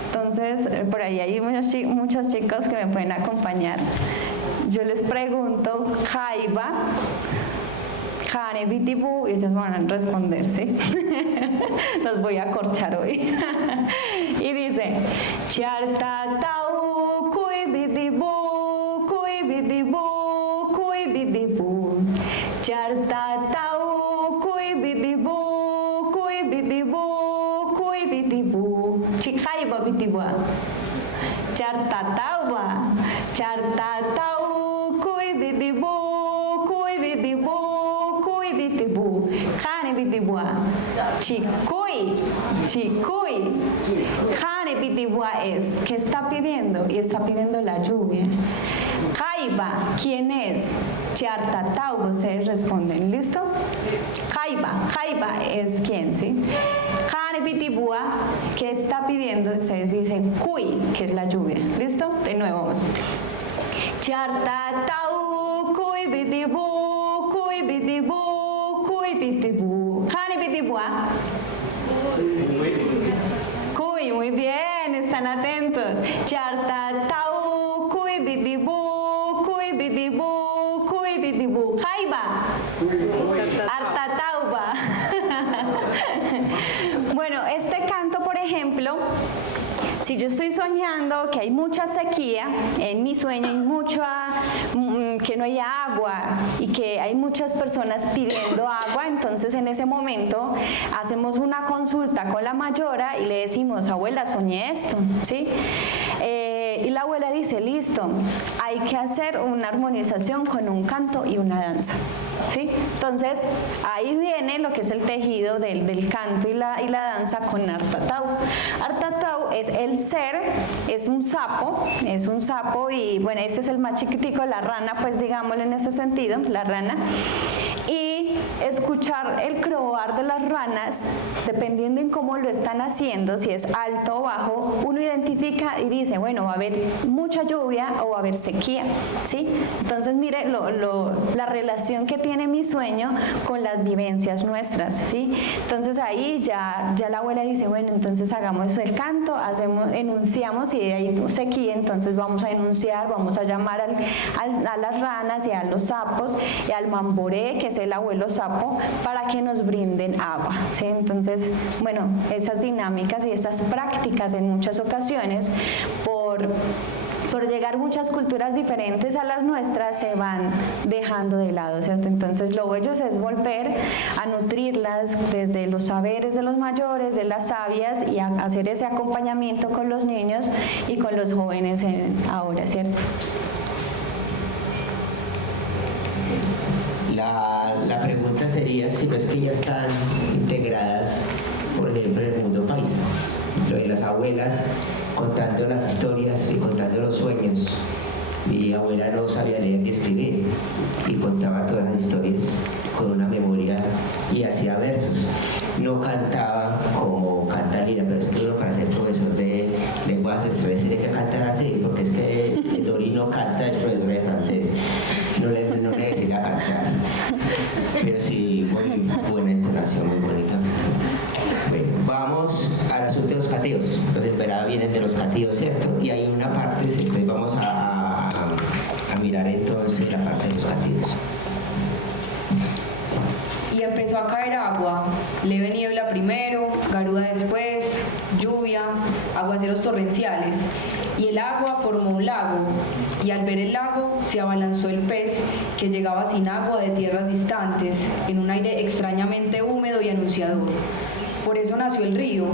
Entonces por ahí hay muchos chicos que me pueden acompañar. Yo les pregunto, Jaiba, Jane Bitibu, y ellos van a responder, ¿sí? Los voy a corchar hoy. Y dice, Chartatau, Kui Bitibu, Kui Bitibu, Kui Bitibu. Chartatau, Kui Bitibu, Kui Bitibu, Kui Bitibu. Chikaiba Bitibua. Chartatauba, Chartatau, Kui Bitibu, Kui Bitibu. Jane Bitibua, Chikuy, Chikuy. Jane Bitibua es, ¿qué está pidiendo? Y está pidiendo la lluvia. Jaiba, ¿quién es? Chartatau, ustedes responden, ¿listo? Jaiba es quién, ¿sí? Jane Bitibua, ¿qué está pidiendo? Ustedes dicen Kuy, que es la lluvia, ¿listo? De nuevo vamos. Chartatau, Kuy Bitibu, Kuy Bitibu. Jane Bitibua. Cuy, muy bien, están atentos. Chartatau, Cuy Bitibu, Cuy Bitibu, Cuy Bitibu. Jaiba. Artatauba. Bueno, este canto, por ejemplo, si yo estoy soñando que hay mucha sequía, en mi sueño hay que no hay agua y que hay muchas personas pidiendo agua, entonces en ese momento hacemos una consulta con la mayora y le decimos, abuela, soñé esto, ¿sí? Y la abuela dice, listo, hay que hacer una armonización con un canto y una danza, ¿sí? Entonces ahí viene lo que es el tejido del canto y la danza con Artatau. Artatau es el ser, es un sapo y bueno, este es el más chiquitico, la rana, pues digámoslo en ese sentido, la rana. Y escuchar el croar de las ranas, dependiendo en cómo lo están haciendo, si es alto o bajo, uno identifica y dice, bueno, va a haber mucha lluvia o va a haber sequía, ¿sí? Entonces mire la relación que tiene mi sueño con las vivencias nuestras, ¿sí? Entonces ahí ya la abuela dice, bueno, entonces hagamos el canto, enunciamos, y hay sequía, entonces vamos a enunciar, vamos a llamar a las ranas y a los sapos y al mamboré, que es el abuelo sapo, para que nos brinden agua, ¿sí? Entonces, bueno, esas dinámicas y esas prácticas en muchas ocasiones, por llegar muchas culturas diferentes a las nuestras, se van dejando de lado, ¿cierto? Entonces lo bello es volver a nutrirlas desde los saberes de los mayores, de las sabias, y a hacer ese acompañamiento con los niños y con los jóvenes ahora, ¿cierto? La pregunta sería si no es que ya están integradas, por ejemplo, en el mundo paisa, lo de las abuelas contando las historias y contando los sueños. Mi abuela no sabía leer ni escribir y contaba todas las historias con una memoria y hacía versos. No cantaba como canta Lina, pero es que uno, para ser profesor de lenguas ancestrales, tiene que cantar así, porque es que Dori no canta, es profesor de francés, no le enseña a cantar, pero sí, muy buena entonación, muy bonita. Bueno, vamos al asunto de los cateos. Entonces, verá, vienen de los cateos, ¿cierto? Y hay una parte, entonces vamos a mirar entonces la parte de los cateos. empezó a caer agua, leve niebla primero, garuda después, lluvia, aguaceros torrenciales, y el agua formó un lago, y al ver el lago se abalanzó el pez que llegaba sin agua de tierras distantes, en un aire extrañamente húmedo y anunciador. Por eso nació el río,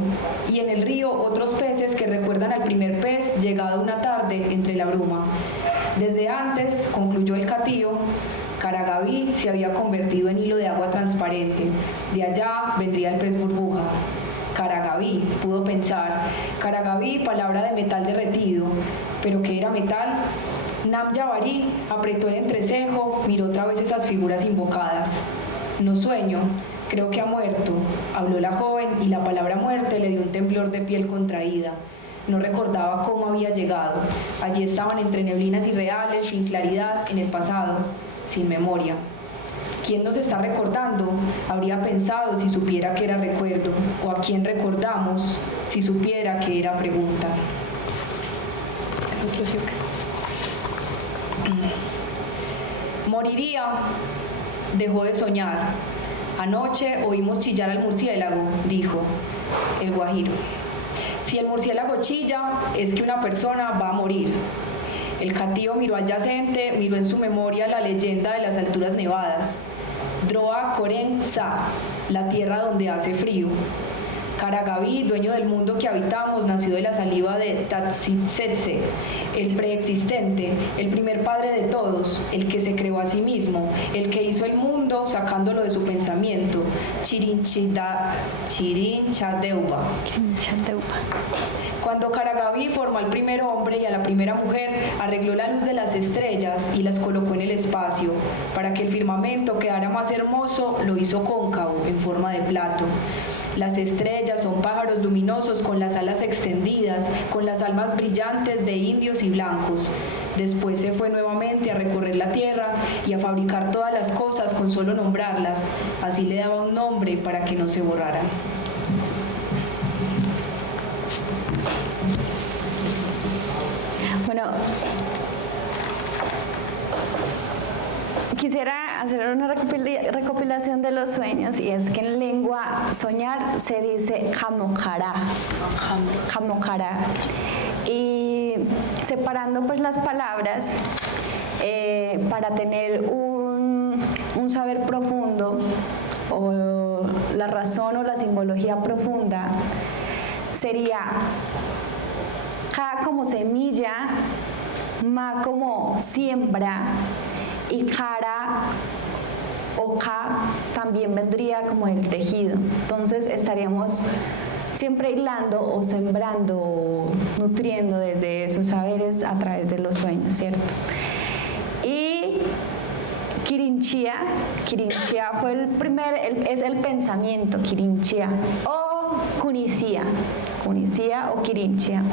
y en el río otros peces que recuerdan al primer pez llegado una tarde entre la bruma. Desde antes, concluyó el catío, Caragaví se había convertido en hilo de agua transparente. De allá vendría el pez burbuja. Caragaví, pudo pensar. Caragaví, palabra de metal derretido. ¿Pero qué era metal? Namjavari apretó el entrecejo, miró otra vez esas figuras invocadas. No sueño, creo que ha muerto, habló la joven, y la palabra muerte le dio un temblor de piel contraída. No recordaba cómo había llegado. Allí estaban entre neblinas irreales, sin claridad, en el pasado, sin memoria. ¿Quién nos está recordando? Habría pensado si supiera que era recuerdo, o a quién recordamos si supiera que era pregunta. Moriría, dejó de soñar. Anoche oímos chillar al murciélago, dijo el guajiro. Si el murciélago chilla, es que una persona va a morir. El catío miró al yacente, miró en su memoria la leyenda de las alturas nevadas. Droa Koren Sa, la tierra donde hace frío. Caragaví, dueño del mundo que habitamos, nació de la saliva de Tatsitsetse, el preexistente, el primer padre de todos, el que se creó a sí mismo, el que hizo el mundo sacándolo de su pensamiento, Chirinchadeuba. Cuando Caragaví formó al primer hombre y a la primera mujer, arregló la luz de las estrellas y las colocó en el espacio. Para que el firmamento quedara más hermoso, lo hizo cóncavo, en forma de plato. Las estrellas son pájaros luminosos con las alas extendidas, con las almas brillantes de indios y blancos. Después se fue nuevamente a recorrer la tierra y a fabricar todas las cosas con solo nombrarlas. Así le daba un nombre para que no se borraran. Bueno, quisiera hacer una recopilación de los sueños, y es que en lengua soñar se dice jamokara, y separando pues las palabras para tener un saber profundo, o la razón o la simbología profunda, sería Ka como semilla, Ma como siembra, y Kara o Ka también vendría como el tejido. Entonces estaríamos siempre hilando o sembrando o nutriendo desde esos saberes a través de los sueños, ¿cierto? Y Kirinchia fue es el pensamiento, Kirinchia, o Kunisia o Kirinchia,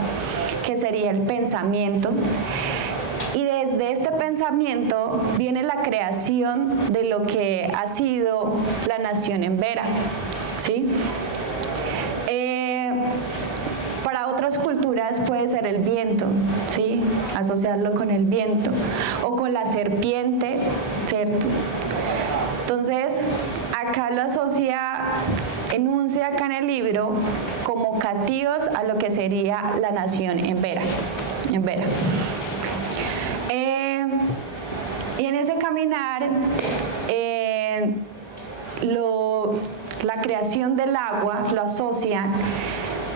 que sería el pensamiento. Y desde este pensamiento viene la creación de lo que ha sido la nación embera, ¿sí? Para otras culturas puede ser el viento, ¿sí? Asociarlo con el viento, o con la serpiente, ¿cierto? Entonces, acá lo enuncia acá en el libro como catíos a lo que sería la nación embera. Y en ese caminar, la creación del agua lo asocian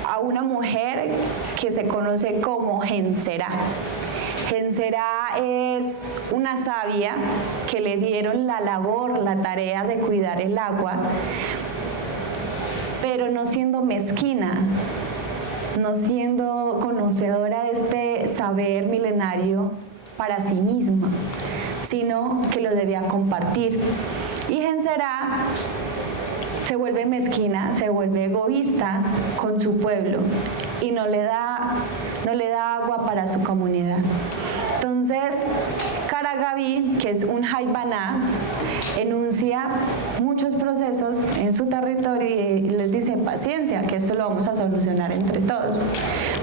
a una mujer que se conoce como Genserá. Genserá es una sabia que le dieron la tarea de cuidar el agua, pero no siendo mezquina, no siendo conocedora de este saber milenario para sí misma, sino que lo debía compartir. Y Genserá se vuelve mezquina, se vuelve egoísta con su pueblo y no le da agua para su comunidad. Entonces, Caragaví, que es un Jaibaná, enuncia muchos procesos en su territorio y les dice paciencia, que esto lo vamos a solucionar entre todos.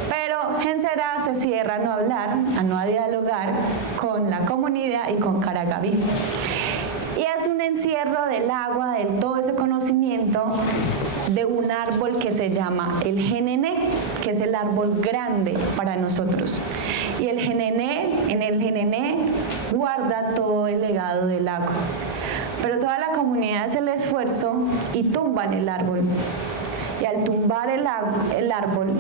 Pero Genserá se cierra a no hablar, a no dialogar con la comunidad y con Caragaví. Y es un encierro del agua, de todo ese conocimiento de un árbol que se llama el jenené, que es el árbol grande para nosotros. Y el jenené, en el jenené guarda todo el legado del agua. Pero toda la comunidad hace el esfuerzo y tumban el árbol. Y al tumbar el árbol,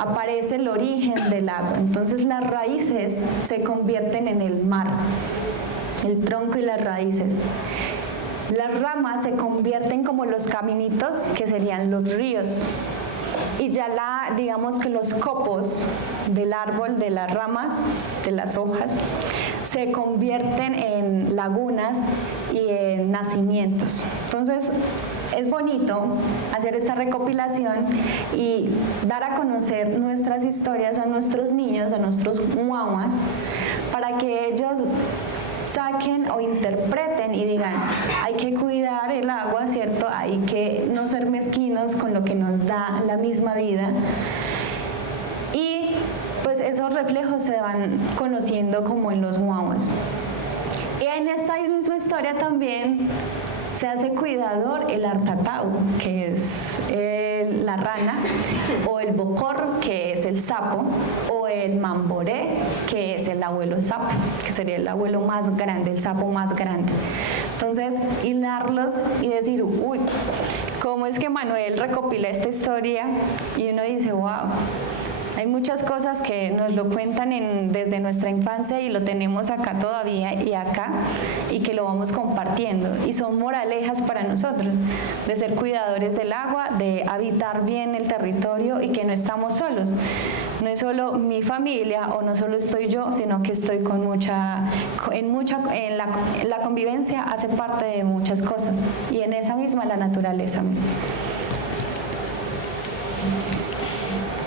aparece el origen del agua. Entonces las raíces se convierten en el mar, el tronco y las raíces. Las ramas se convierten como los caminitos, que serían los ríos. Y ya digamos que los copos del árbol, de las ramas, de las hojas, se convierten en lagunas y en nacimientos. Entonces, es bonito hacer esta recopilación y dar a conocer nuestras historias a nuestros niños, a nuestros guaguas, para que ellos saquen o interpreten y digan, hay que cuidar el agua, ¿cierto? Hay que no ser mezquinos con lo que nos da la misma vida. Y pues esos reflejos se van conociendo como en los guaguas. Y en esta misma historia también se hace cuidador el artatau, que es la rana, o el bocor, que es el sapo, o el mamboré, que es el abuelo sapo, que sería el abuelo más grande, el sapo más grande. Entonces, hilarlos y decir, uy, ¿cómo es que Manuel recopila esta historia? Y uno dice, wow. Hay muchas cosas que nos lo cuentan desde nuestra infancia y lo tenemos acá todavía y acá, y que lo vamos compartiendo. Y son moralejas para nosotros, de ser cuidadores del agua, de habitar bien el territorio y que no estamos solos. No es solo mi familia o no solo estoy yo, sino que estoy la convivencia hace parte de muchas cosas y en esa misma la naturaleza misma.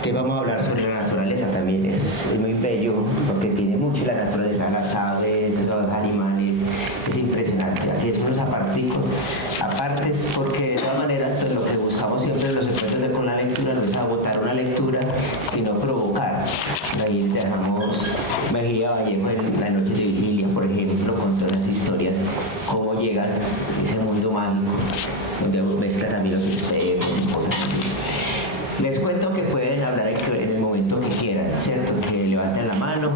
Te vamos a hablar sobre la naturaleza también, es muy bello porque tiene mucho la naturaleza, las aves, los animales, es impresionante. Aquí son unos apartes porque de todas maneras pues, lo que buscamos siempre en los encuentros con la lectura no es agotar una lectura, sino provocar. Ahí dejamos Mejía Vallejo en La Noche de Vigilia, por ejemplo, con todas las historias, cómo llegan a ese mundo mágico, donde mezcla también los espejos y cosas así. Les cuento que pueden hablar en el momento que quieran, ¿cierto? Que levanten la mano.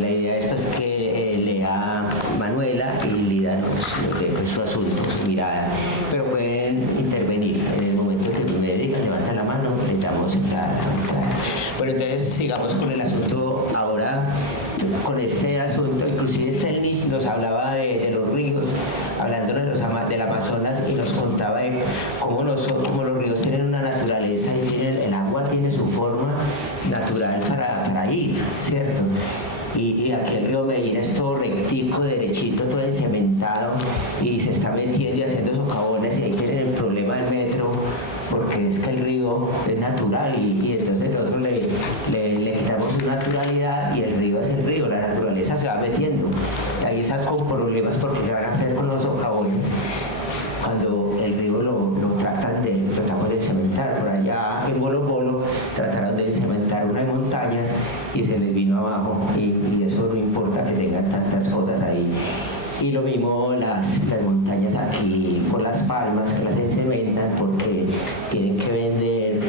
La idea es pues, que lea Manuela y Lida lo que es su asunto, su mirada. Pero pueden intervenir en el momento que me digan, levanten la mano, les damos entrada. Bueno, entonces sigamos con el asunto ahora, con este asunto. Inclusive Selmis nos hablaba de los ríos, hablando del Amazonas, y nos contaba de cómo los ríos tienen una naturaleza y el agua tiene su forma natural para ir, ¿cierto? Y aquí el río Medellín es todo rectico, derechito, todo encementado, y se está metiendo y haciendo socavones, y ahí tienen el problema del metro, porque es que el río es natural, y entonces nosotros le quitamos su naturalidad, y el río es el río, la naturaleza se va metiendo. Ahí están con problemas porque ¿qué van a hacer con los socavones? Cuando el río tratamos de cementar. Por allá en Bolo Bolo trataron de cementar unas montañas y se les vino abajo, y eso no importa que tengan tantas cosas ahí. Y lo mismo las montañas aquí por Las Palmas, que las cementan porque tienen que vender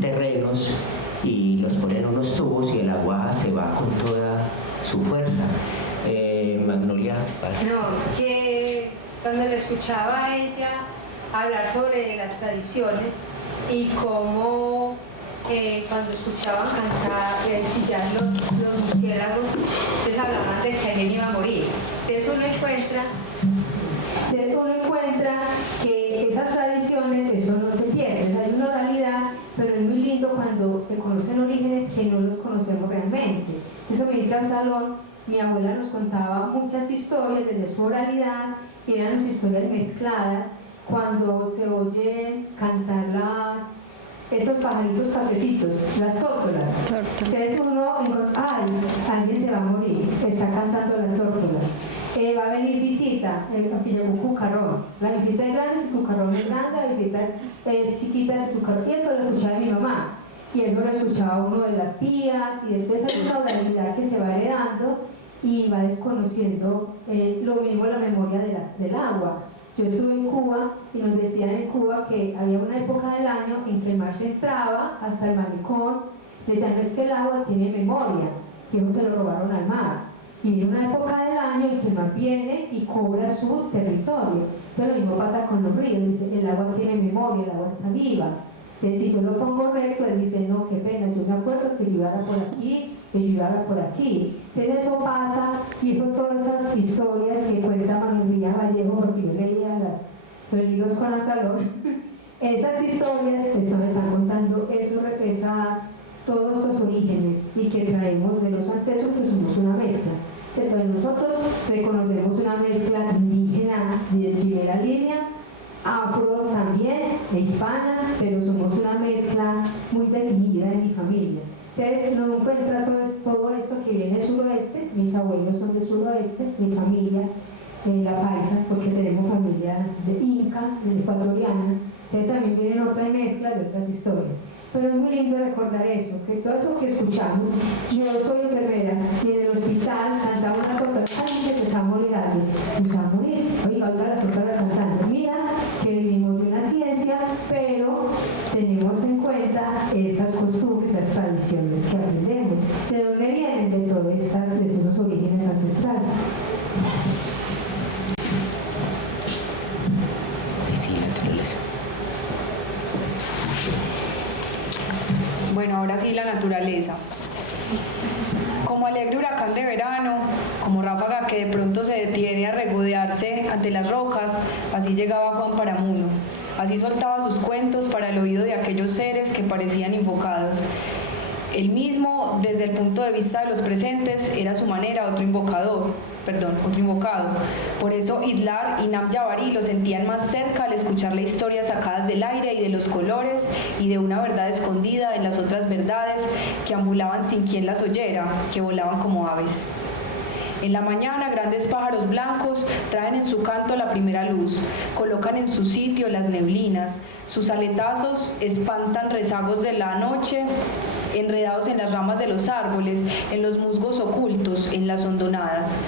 terrenos y los ponen en unos tubos y el agua se va con toda su fuerza. Magnolia, ¿pasa? No, que cuando le escuchaba a ella hablar sobre las tradiciones y cómo cuando escuchaban cantar, chillar los murciélagos, les hablaban de que alguien iba a morir. Entonces uno encuentra que esas tradiciones, eso no se pierde, hay una oralidad, pero es muy lindo cuando se conocen orígenes que no los conocemos realmente. Eso me dice Absalón. Mi abuela nos contaba muchas historias desde su oralidad, y eran las historias mezcladas cuando se oye cantar estos pajaritos cafecitos, las tórtolas. Entonces uno encuentra, alguien se va a morir, está cantando la tórtola. Va a venir visita, aquí llegó un cucarrón. La visita es grande, el cucarrón es grande, la visita es chiquita, es cucarrón. Y eso lo escuchaba mi mamá. Y eso lo escuchaba uno de las tías, y después hay una oralidad que se va heredando, y va desconociendo lo mismo la memoria del agua. Yo estuve en Cuba y nos decían en Cuba que había una época del año en que el mar se entraba hasta el malecón. Decían, es que el agua tiene memoria, y eso se lo robaron al mar. Y viene una época del año en que el mar viene y cobra su territorio. Entonces lo mismo pasa con los ríos, dice, el agua tiene memoria, el agua está viva. Entonces si yo lo pongo recto, él dice, no, qué pena, yo me acuerdo que yo iba por aquí, que yo iba por aquí. Entonces eso pasa, y son todas esas historias que cuenta Manuel Villavallejo, porque yo leía los libros con Absalón. Esas historias me están contando todos estos orígenes y que traemos de los ancestros, que somos una mezcla. Entonces nosotros reconocemos una mezcla indígena de primera línea, afro también, e hispana, pero somos una mezcla muy definida en mi familia. Entonces no encuentra todo esto que viene del suroeste, mis abuelos son del suroeste, mi familia, la paisa, porque tenemos familia de inca, ecuatoriana, entonces también vienen otra mezcla de otras historias. Pero es muy lindo recordar eso, que todo eso que escuchamos, yo soy enfermera y en el hospital cantaba una doctora, ay, se va a morir alguien, se va a morir, oiga, las otras cantando, mira que vivimos de una ciencia, pero tenemos en cuenta estas costumbres, estas tradiciones que aprendemos. ¿De dónde vienen? De todos esos orígenes ancestrales. Sí, naturaleza. Bueno, ahora sí la naturaleza. Como alegre huracán de verano, como ráfaga que de pronto se detiene a regodearse ante las rocas, así llegaba Juan Paramuno. Así soltaba sus cuentos para el oído de aquellos seres que parecían invocados. Él mismo, desde el punto de vista de los presentes, era a su manera otro invocado. Por eso Idlar y Namjabari lo sentían más cerca al escucharle historias sacadas del aire y de los colores y de una verdad escondida en las otras verdades que ambulaban sin quien las oyera, que volaban como aves. En la mañana, grandes pájaros blancos traen en su canto la primera luz, colocan en su sitio las neblinas, sus aletazos espantan rezagos de la noche, enredados en las ramas de los árboles, en los musgos ocultos, en las hondonadas.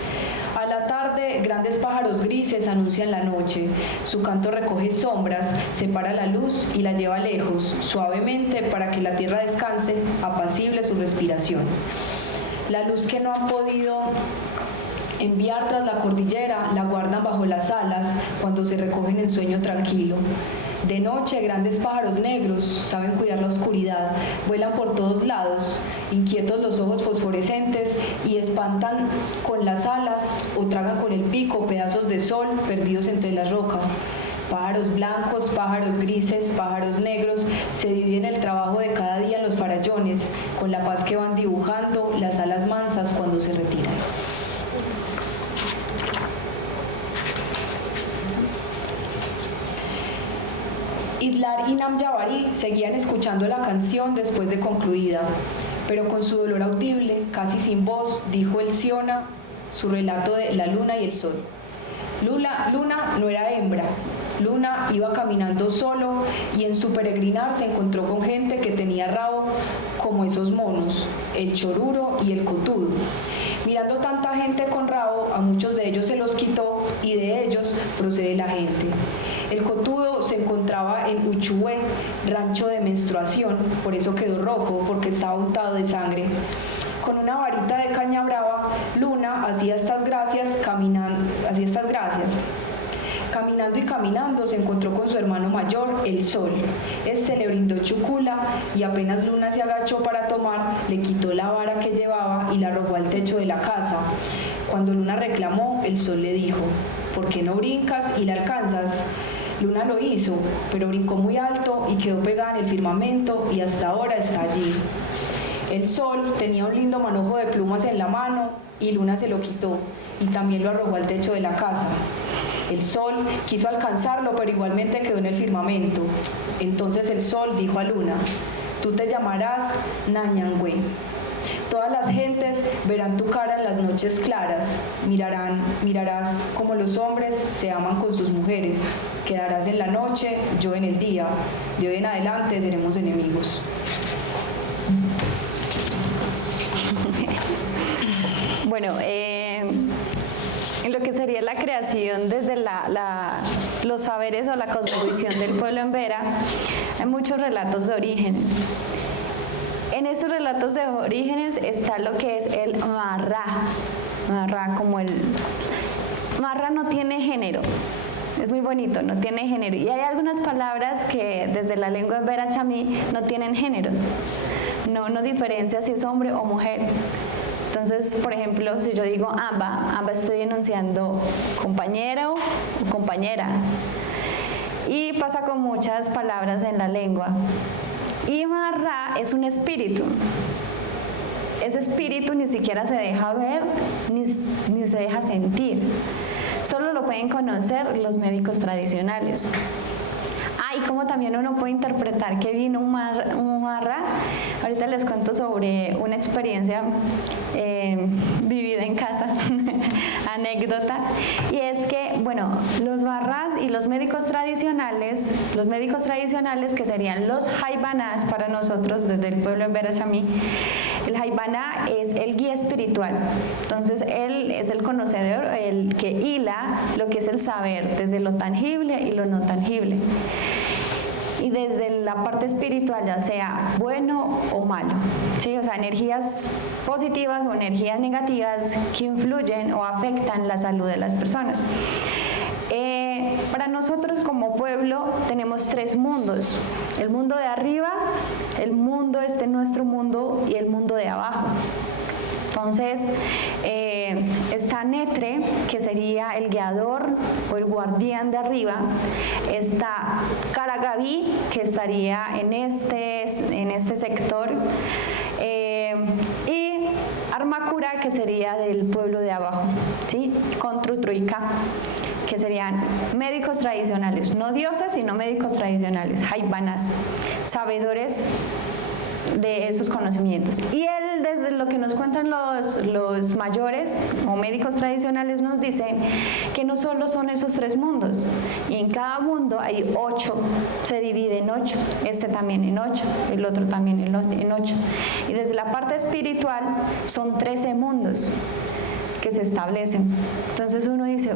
A la tarde, grandes pájaros grises anuncian la noche. Su canto recoge sombras, separa la luz y la lleva lejos, suavemente, para que la tierra descanse, apacible su respiración. La luz que no han podido enviar tras la cordillera la guardan bajo las alas cuando se recogen en sueño tranquilo. De noche, grandes pájaros negros saben cuidar la oscuridad, vuelan por todos lados, inquietos los ojos fosforescentes, y espantan con las alas o tragan con el pico pedazos de sol perdidos entre las rocas. Pájaros blancos, pájaros grises, pájaros negros se dividen el trabajo de cada día en los farallones, con la paz que van dibujando las alas mansas cuando se retiran. Idlar y Namjabari seguían escuchando la canción después de concluida, pero con su dolor audible, casi sin voz, dijo el Siona su relato de la luna y el sol. Luna no era hembra. Luna iba caminando solo y en su peregrinar se encontró con gente que tenía rabo como esos monos, el choruro y el cotudo. Mirando tanta gente con rabo, a muchos de ellos se los quitó y de ellos procede la gente. El cotudo se encontraba en Uchué, rancho de menstruación, por eso quedó rojo, porque estaba untado de sangre. Con una varita de caña brava, Luna hacía estas gracias. Caminando y caminando se encontró con su hermano mayor, el sol. Este le brindó chucula y apenas Luna se agachó para tomar, le quitó la vara que llevaba y la arrojó al techo de la casa. Cuando Luna reclamó, el sol le dijo: ¿por qué no brincas y la alcanzas? Luna lo hizo, pero brincó muy alto y quedó pegada en el firmamento y hasta ahora está allí. El sol tenía un lindo manojo de plumas en la mano y Luna se lo quitó y también lo arrojó al techo de la casa. El sol quiso alcanzarlo, pero igualmente quedó en el firmamento. Entonces el sol dijo a Luna: tú te llamarás Nañangüe. Todas las gentes verán tu cara en las noches claras, mirarás como los hombres se aman con sus mujeres, quedarás en la noche, yo en el día, de hoy en adelante seremos enemigos. Bueno, que sería la creación desde los saberes o la cosmovisión del pueblo embera, hay muchos relatos de orígenes. En estos relatos de orígenes está lo que es el marra. Marra no tiene género. Es muy bonito, no tiene género. Y hay algunas palabras que desde la lengua embera chamí no tienen géneros. No diferencia si es hombre o mujer. Entonces, por ejemplo, si yo digo amba estoy enunciando compañero o compañera. Y pasa con muchas palabras en la lengua. Y marra es un espíritu. Ese espíritu ni siquiera se deja ver ni se deja sentir. Solo lo pueden conocer los médicos tradicionales. Y como también uno puede interpretar que vino un marra. Ahorita les cuento sobre una experiencia vivida en casa, anécdota, y es que, bueno, los marras y los médicos tradicionales que serían los jaibanás para nosotros desde el pueblo embera chamí, el jaibaná es el guía espiritual. Entonces él es el conocedor, el que hila lo que es el saber desde lo tangible y lo no tangible. Y desde la parte espiritual, ya sea bueno o malo, ¿sí? O sea, energías positivas o energías negativas que influyen o afectan la salud de las personas. Para nosotros como pueblo tenemos 3 mundos: el mundo de arriba, el mundo nuestro mundo y el mundo de abajo. Entonces, está Netre, que sería el guiador o el guardián de arriba. Está Karagaví, que estaría en este sector. Y Armakura, que sería del pueblo de abajo, ¿sí? Con Trutruika, que serían médicos tradicionales, no dioses, sino médicos tradicionales, jaibanas, sabedores de esos conocimientos. Y él, desde lo que nos cuentan los mayores o médicos tradicionales, nos dicen que no solo son esos 3 mundos, y en cada mundo hay 8, se divide en 8, este también en 8, el otro también en 8, y desde la parte espiritual son 13 mundos que se establecen. Entonces uno dice,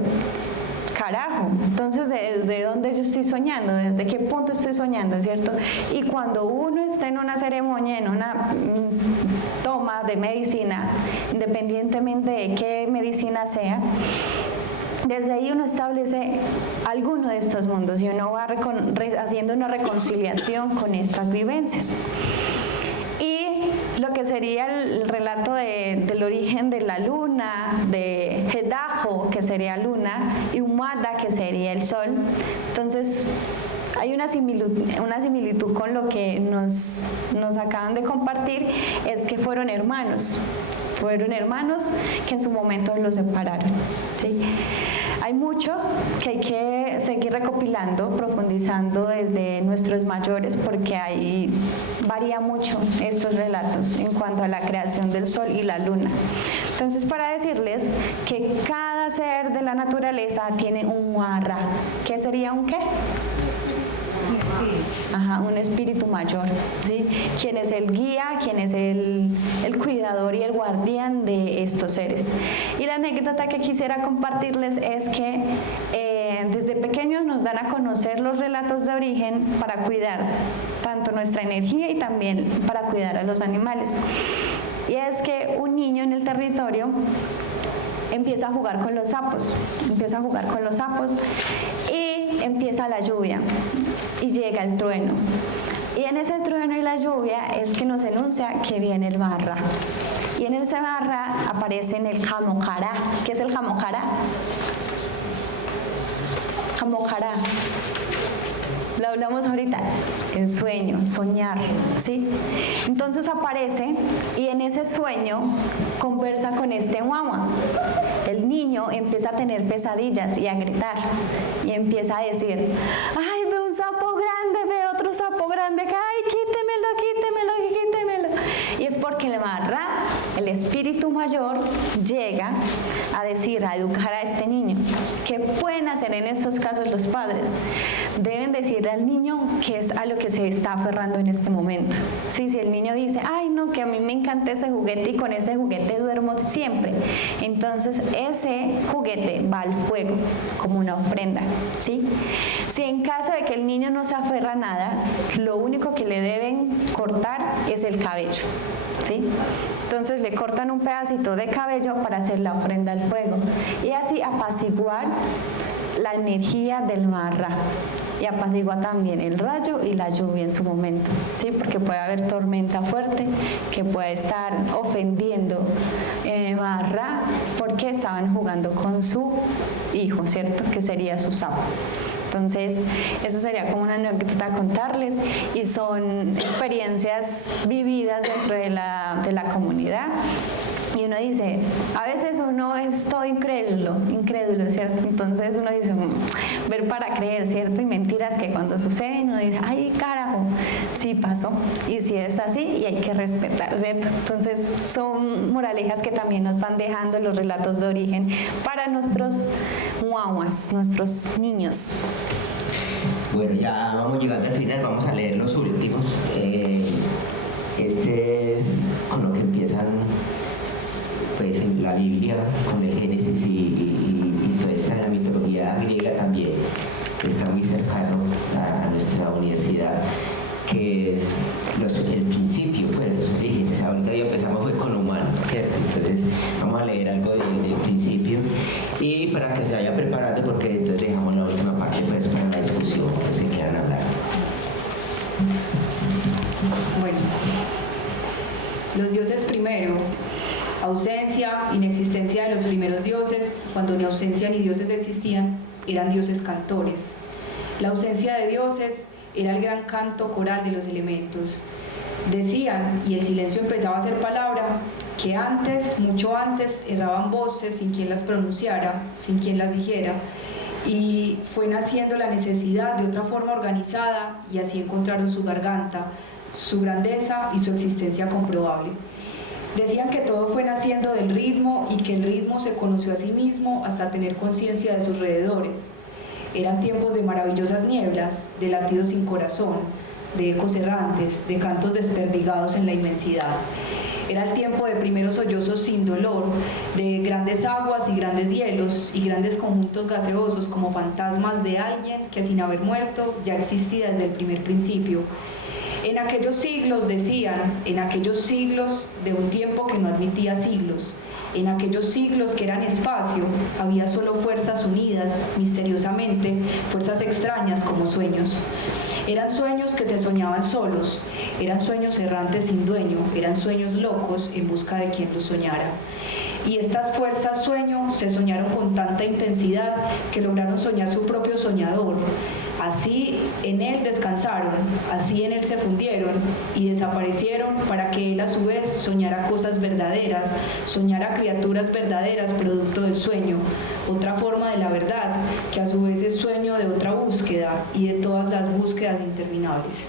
carajo, entonces ¿de dónde yo estoy soñando? ¿Desde qué punto estoy soñando? ¿Cierto? Y cuando uno está en una ceremonia, en una toma de medicina, independientemente de qué medicina sea, desde ahí uno establece alguno de estos mundos y uno va haciendo una reconciliación con estas vivencias. Y lo que sería el relato del origen de la luna, de Hedajo, que sería luna, y Umada, que sería el sol. Entonces, hay una similitud con lo que nos acaban de compartir, es que fueron hermanos que en su momento los separaron, ¿sí? Hay muchos que hay que seguir recopilando, profundizando desde nuestros mayores, porque ahí varía mucho estos relatos en cuanto a la creación del sol y la luna. Entonces, para decirles que cada ser de la naturaleza tiene un warra. ¿Qué sería un qué? Un espíritu mayor, ¿sí? Quien es el guía, quien es el cuidador y el guardián de estos seres. Y la anécdota que quisiera compartirles es que desde pequeños nos dan a conocer los relatos de origen para cuidar tanto nuestra energía y también para cuidar a los animales. Y es que un niño en el territorio empieza a jugar con los sapos, y empieza la lluvia y llega el trueno. Y en ese trueno y la lluvia es que nos enuncia que viene el marra. Y en ese marra aparece en el jamojara. ¿Qué es el jamojara? Jamojara. Lo hablamos ahorita, el sueño, soñar, ¿sí? Entonces aparece y en ese sueño conversa con este guagua. El niño empieza a tener pesadillas y a gritar y empieza a decir, ay, veo un sapo grande, veo otro sapo grande, ay, quítemelo. Y es porque el marra, el espíritu adulto mayor llega a decir, a educar a este niño. ¿Qué pueden hacer en estos casos los padres? Deben decirle al niño qué es a lo que se está aferrando en este momento. Sí, si el niño dice, ay no, que a mí me encanta ese juguete y con ese juguete duermo siempre, entonces ese juguete va al fuego como una ofrenda, ¿sí? Si en caso de que el niño no se aferra a nada, lo único que le deben cortar es el cabello, ¿sí? Entonces le cortan un pedacito de cabello para hacer la ofrenda al fuego y así apaciguar la energía del Maharra y apacigua también el rayo y la lluvia en su momento, ¿sí? Porque puede haber tormenta fuerte que puede estar ofendiendo Maharra porque estaban jugando con su hijo, ¿cierto? Que sería su sapo. Entonces, eso sería como una anécdota a contarles y son experiencias vividas dentro de la comunidad. Y uno dice, a veces uno es todo incrédulo, ¿cierto? Entonces uno dice, ver para creer, ¿cierto? Y mentiras que cuando suceden uno dice, ay carajo, sí pasó y sí es así y hay que respetar, ¿cierto? Entonces son moralejas que también nos van dejando los relatos de origen para nuestros guaguas, nuestros niños. Bueno, ya vamos llegando al final, vamos a leer los últimos. Este es con lo que empiezan pues, en la Biblia, con el Génesis y toda esta la mitología griega también está muy cercano a nuestra universidad, que es el principio, pues, los orígenes. Ahorita ya empezamos fue con lo humano, ¿cierto? Entonces vamos a leer algo del principio y para que se vaya preparando, porque entonces dejamos la última parte pues, para la discusión, si quieran hablar. Bueno, los dioses primero, ausencia, inexistencia de los primeros dioses, cuando ni ausencia ni dioses existían, eran dioses cantores. La ausencia de dioses era el gran canto coral de los elementos. Decían, y el silencio empezaba a ser palabra, que antes, mucho antes, erraban voces sin quien las pronunciara, sin quien las dijera, y fue naciendo la necesidad de otra forma organizada, y así encontraron su garganta, su grandeza y su existencia comprobable. Decían que todo fue naciendo del ritmo y que el ritmo se conoció a sí mismo hasta tener conciencia de sus alrededores. Eran tiempos de maravillosas nieblas, de latidos sin corazón, de ecos errantes, de cantos desperdigados en la inmensidad. Era el tiempo de primeros sollozos sin dolor, de grandes aguas y grandes hielos y grandes conjuntos gaseosos como fantasmas de alguien que sin haber muerto ya existía desde el primer principio. En aquellos siglos, decían, en aquellos siglos de un tiempo que no admitía siglos, en aquellos siglos que eran espacio, había solo fuerzas unidas, misteriosamente, fuerzas extrañas como sueños. Eran sueños que se soñaban solos, eran sueños errantes sin dueño, eran sueños locos en busca de quien los soñara. Y estas fuerzas sueño se soñaron con tanta intensidad que lograron soñar su propio soñador. Así en él descansaron, así en él se fundieron y desaparecieron para que él a su vez soñara cosas verdaderas, soñara criaturas verdaderas producto del sueño, otra forma de la verdad, que a su vez es sueño de otra búsqueda y de todas las búsquedas interminables.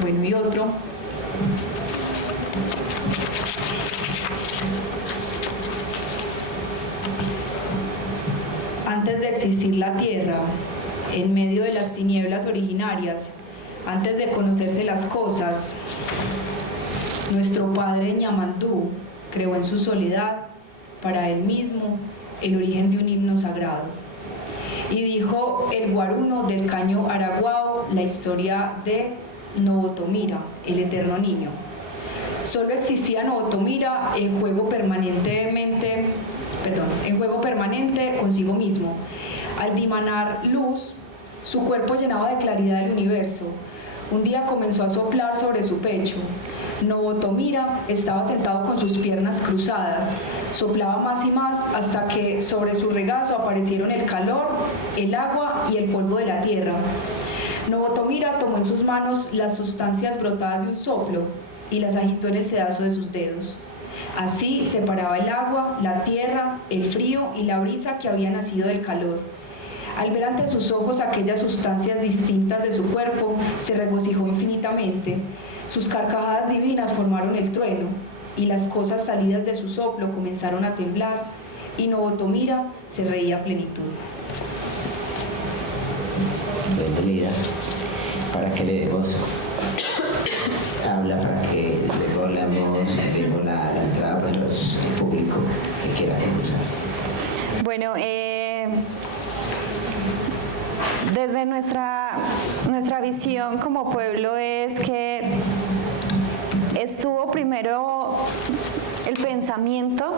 Bueno, y otro. Antes de existir la tierra, en medio de las tinieblas originarias, antes de conocerse las cosas, nuestro padre Ñamandú creó en su soledad, para él mismo, el origen de un himno sagrado. Y dijo el guaruno del Caño Araguao la historia de Novotomira, el eterno niño. Solo existía Novotomira en juego permanente consigo mismo. Al dimanar luz, su cuerpo llenaba de claridad el universo. Un día comenzó a soplar sobre su pecho. Novotomira estaba sentado con sus piernas cruzadas. Soplaba más y más hasta que sobre su regazo aparecieron el calor, el agua y el polvo de la tierra. Novotomira tomó en sus manos las sustancias brotadas de un soplo y las agitó en el sedazo de sus dedos. Así separaba el agua, la tierra, el frío y la brisa que había nacido del calor. Al ver ante sus ojos aquellas sustancias distintas de su cuerpo, se regocijó infinitamente. Sus carcajadas divinas formaron el trueno. y las cosas salidas de su soplo comenzaron a temblar, y Novotomira se reía a plenitud. Bienvenida, para que le demos habla, para que luego demos la entrada para los público que quiera usar. Bueno, desde nuestra visión como pueblo es que estuvo primero el pensamiento.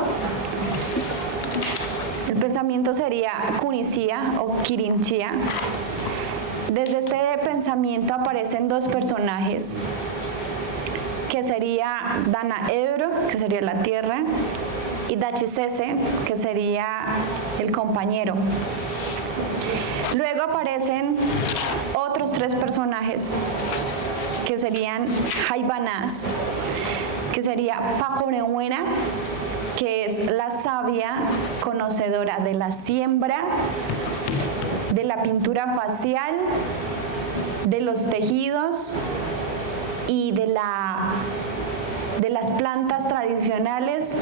El pensamiento sería Kunisía o Kirinchía. Desde este pensamiento aparecen dos personajes, que sería Dana Ebro, que sería la tierra, y Dachisese, que sería el compañero. Luego aparecen otros tres personajes, que serían Jaibanás, que sería Paconehuena, que es la sabia conocedora de la siembra, de la pintura facial, de los tejidos y de las plantas tradicionales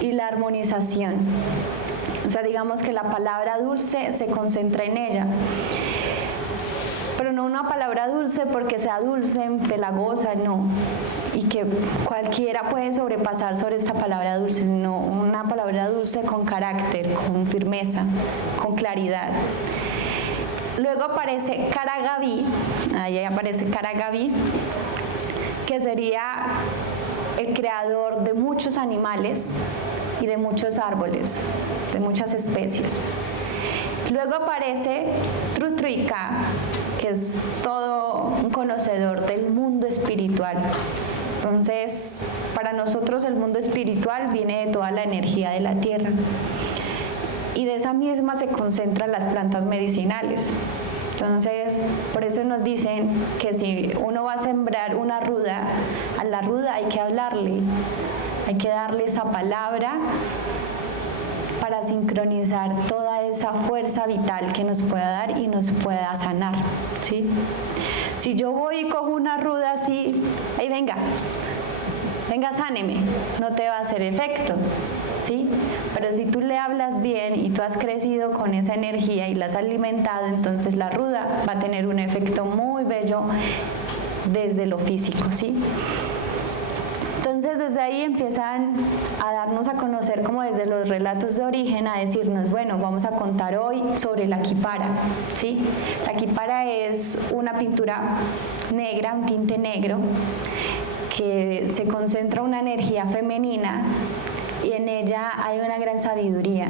y la armonización. O sea, digamos que la palabra dulce se concentra en ella. Pero no una palabra dulce porque sea dulce, empalagosa, no. Y que cualquiera puede sobrepasar sobre esta palabra dulce, no. Una palabra dulce con carácter, con firmeza, con claridad. Luego aparece Karagaví, ahí aparece Karagaví, que sería el creador de muchos animales y de muchos árboles, de muchas especies. Luego aparece Trutruika, que es todo un conocedor del mundo espiritual. Entonces, para nosotros el mundo espiritual viene de toda la energía de la tierra. Y de esa misma se concentran las plantas medicinales. Entonces, por eso nos dicen que si uno va a sembrar una ruda, a la ruda hay que hablarle, hay que darle esa palabra para sincronizar toda esa fuerza vital que nos pueda dar y nos pueda sanar, ¿sí? Si yo voy y cojo una ruda así, ahí venga, sáneme, no te va a hacer efecto, ¿sí? Pero si tú le hablas bien y tú has crecido con esa energía y la has alimentado, entonces la ruda va a tener un efecto muy bello desde lo físico, ¿sí? Entonces desde ahí empiezan a darnos a conocer, como desde los relatos de origen, a decirnos, bueno, vamos a contar hoy sobre la kipara, ¿sí? La kipara es una pintura negra, un tinte negro, que se concentra una energía femenina y en ella hay una gran sabiduría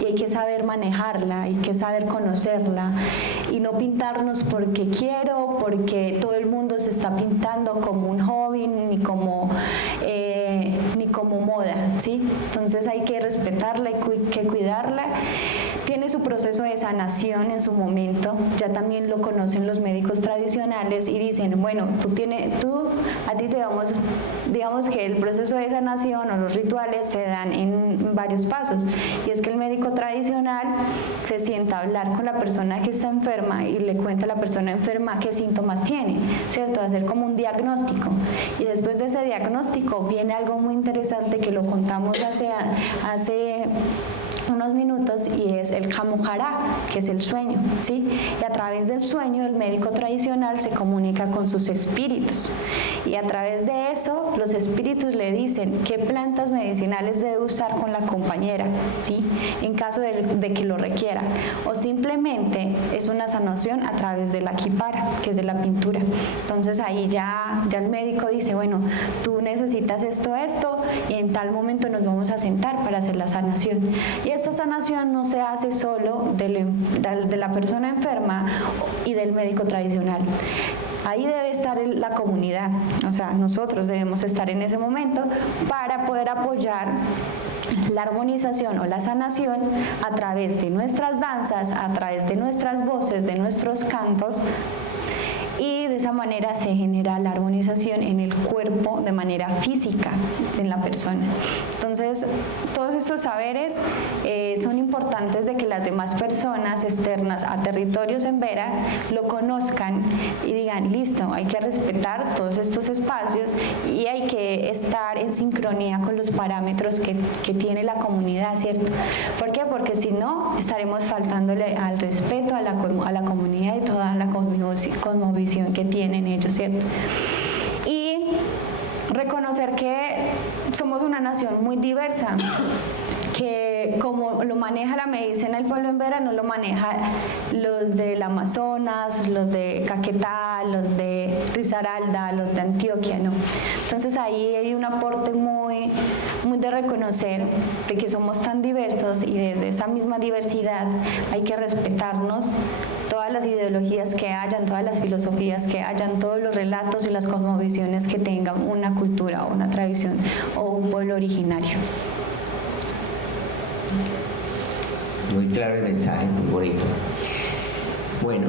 y hay que saber manejarla, hay que saber conocerla y no pintarnos porque quiero, porque todo el mundo se está pintando como un hobby ni como moda, ¿sí? Entonces hay que respetarla, hay que cuidarla. Tiene su proceso de sanación en su momento, ya también lo conocen los médicos tradicionales y dicen, bueno, a ti te damos, digamos que el proceso de sanación o los rituales se dan en varios pasos, y es que el médico tradicional se sienta a hablar con la persona que está enferma y le cuenta a la persona enferma qué síntomas tiene, ¿cierto? Hacer como un diagnóstico, y después de ese diagnóstico viene algo muy interesante que lo contamos hace unos minutos, y es el Kamujara, que es el sueño, ¿sí? Y a través del sueño el médico tradicional se comunica con sus espíritus, y a través de eso los espíritus le dicen qué plantas medicinales debe usar con la compañera, ¿sí? En caso de que lo requiera, o simplemente es una sanación a través de la kipara, que es de la pintura. Entonces ahí ya el médico dice, bueno, tú necesitas esto, y en tal momento nos vamos a sentar para hacer la sanación. Y esta sanación no se hace solo de la persona enferma y del médico tradicional. Ahí debe estar la comunidad, o sea, nosotros debemos estar en ese momento para poder apoyar la armonización o la sanación a través de nuestras danzas, a través de nuestras voces, de nuestros cantos, y de esa manera se genera la armonización en el cuerpo de manera física de la persona. Entonces, Entonces, todos estos saberes son importantes de que las demás personas externas a territorios en Vera lo conozcan y digan, listo, hay que respetar todos estos espacios y hay que estar en sincronía con los parámetros que tiene la comunidad, ¿cierto? ¿Por qué? Porque si no, estaremos faltándole al respeto a la comunidad y toda la cosmovisión que tienen ellos, ¿cierto? Y reconocer que somos una nación muy diversa, que como lo maneja la medicina del pueblo en Vera, no lo maneja los del Amazonas, los de Caquetá, los de Risaralda, los de Antioquia, ¿no? Entonces ahí hay un aporte muy de reconocer de que somos tan diversos y desde esa misma diversidad hay que respetarnos todas las ideologías que hayan, todas las filosofías que hayan, todos los relatos y las cosmovisiones que tengan una cultura o una tradición o un pueblo originario. Muy claro el mensaje, muy bonito. Bueno,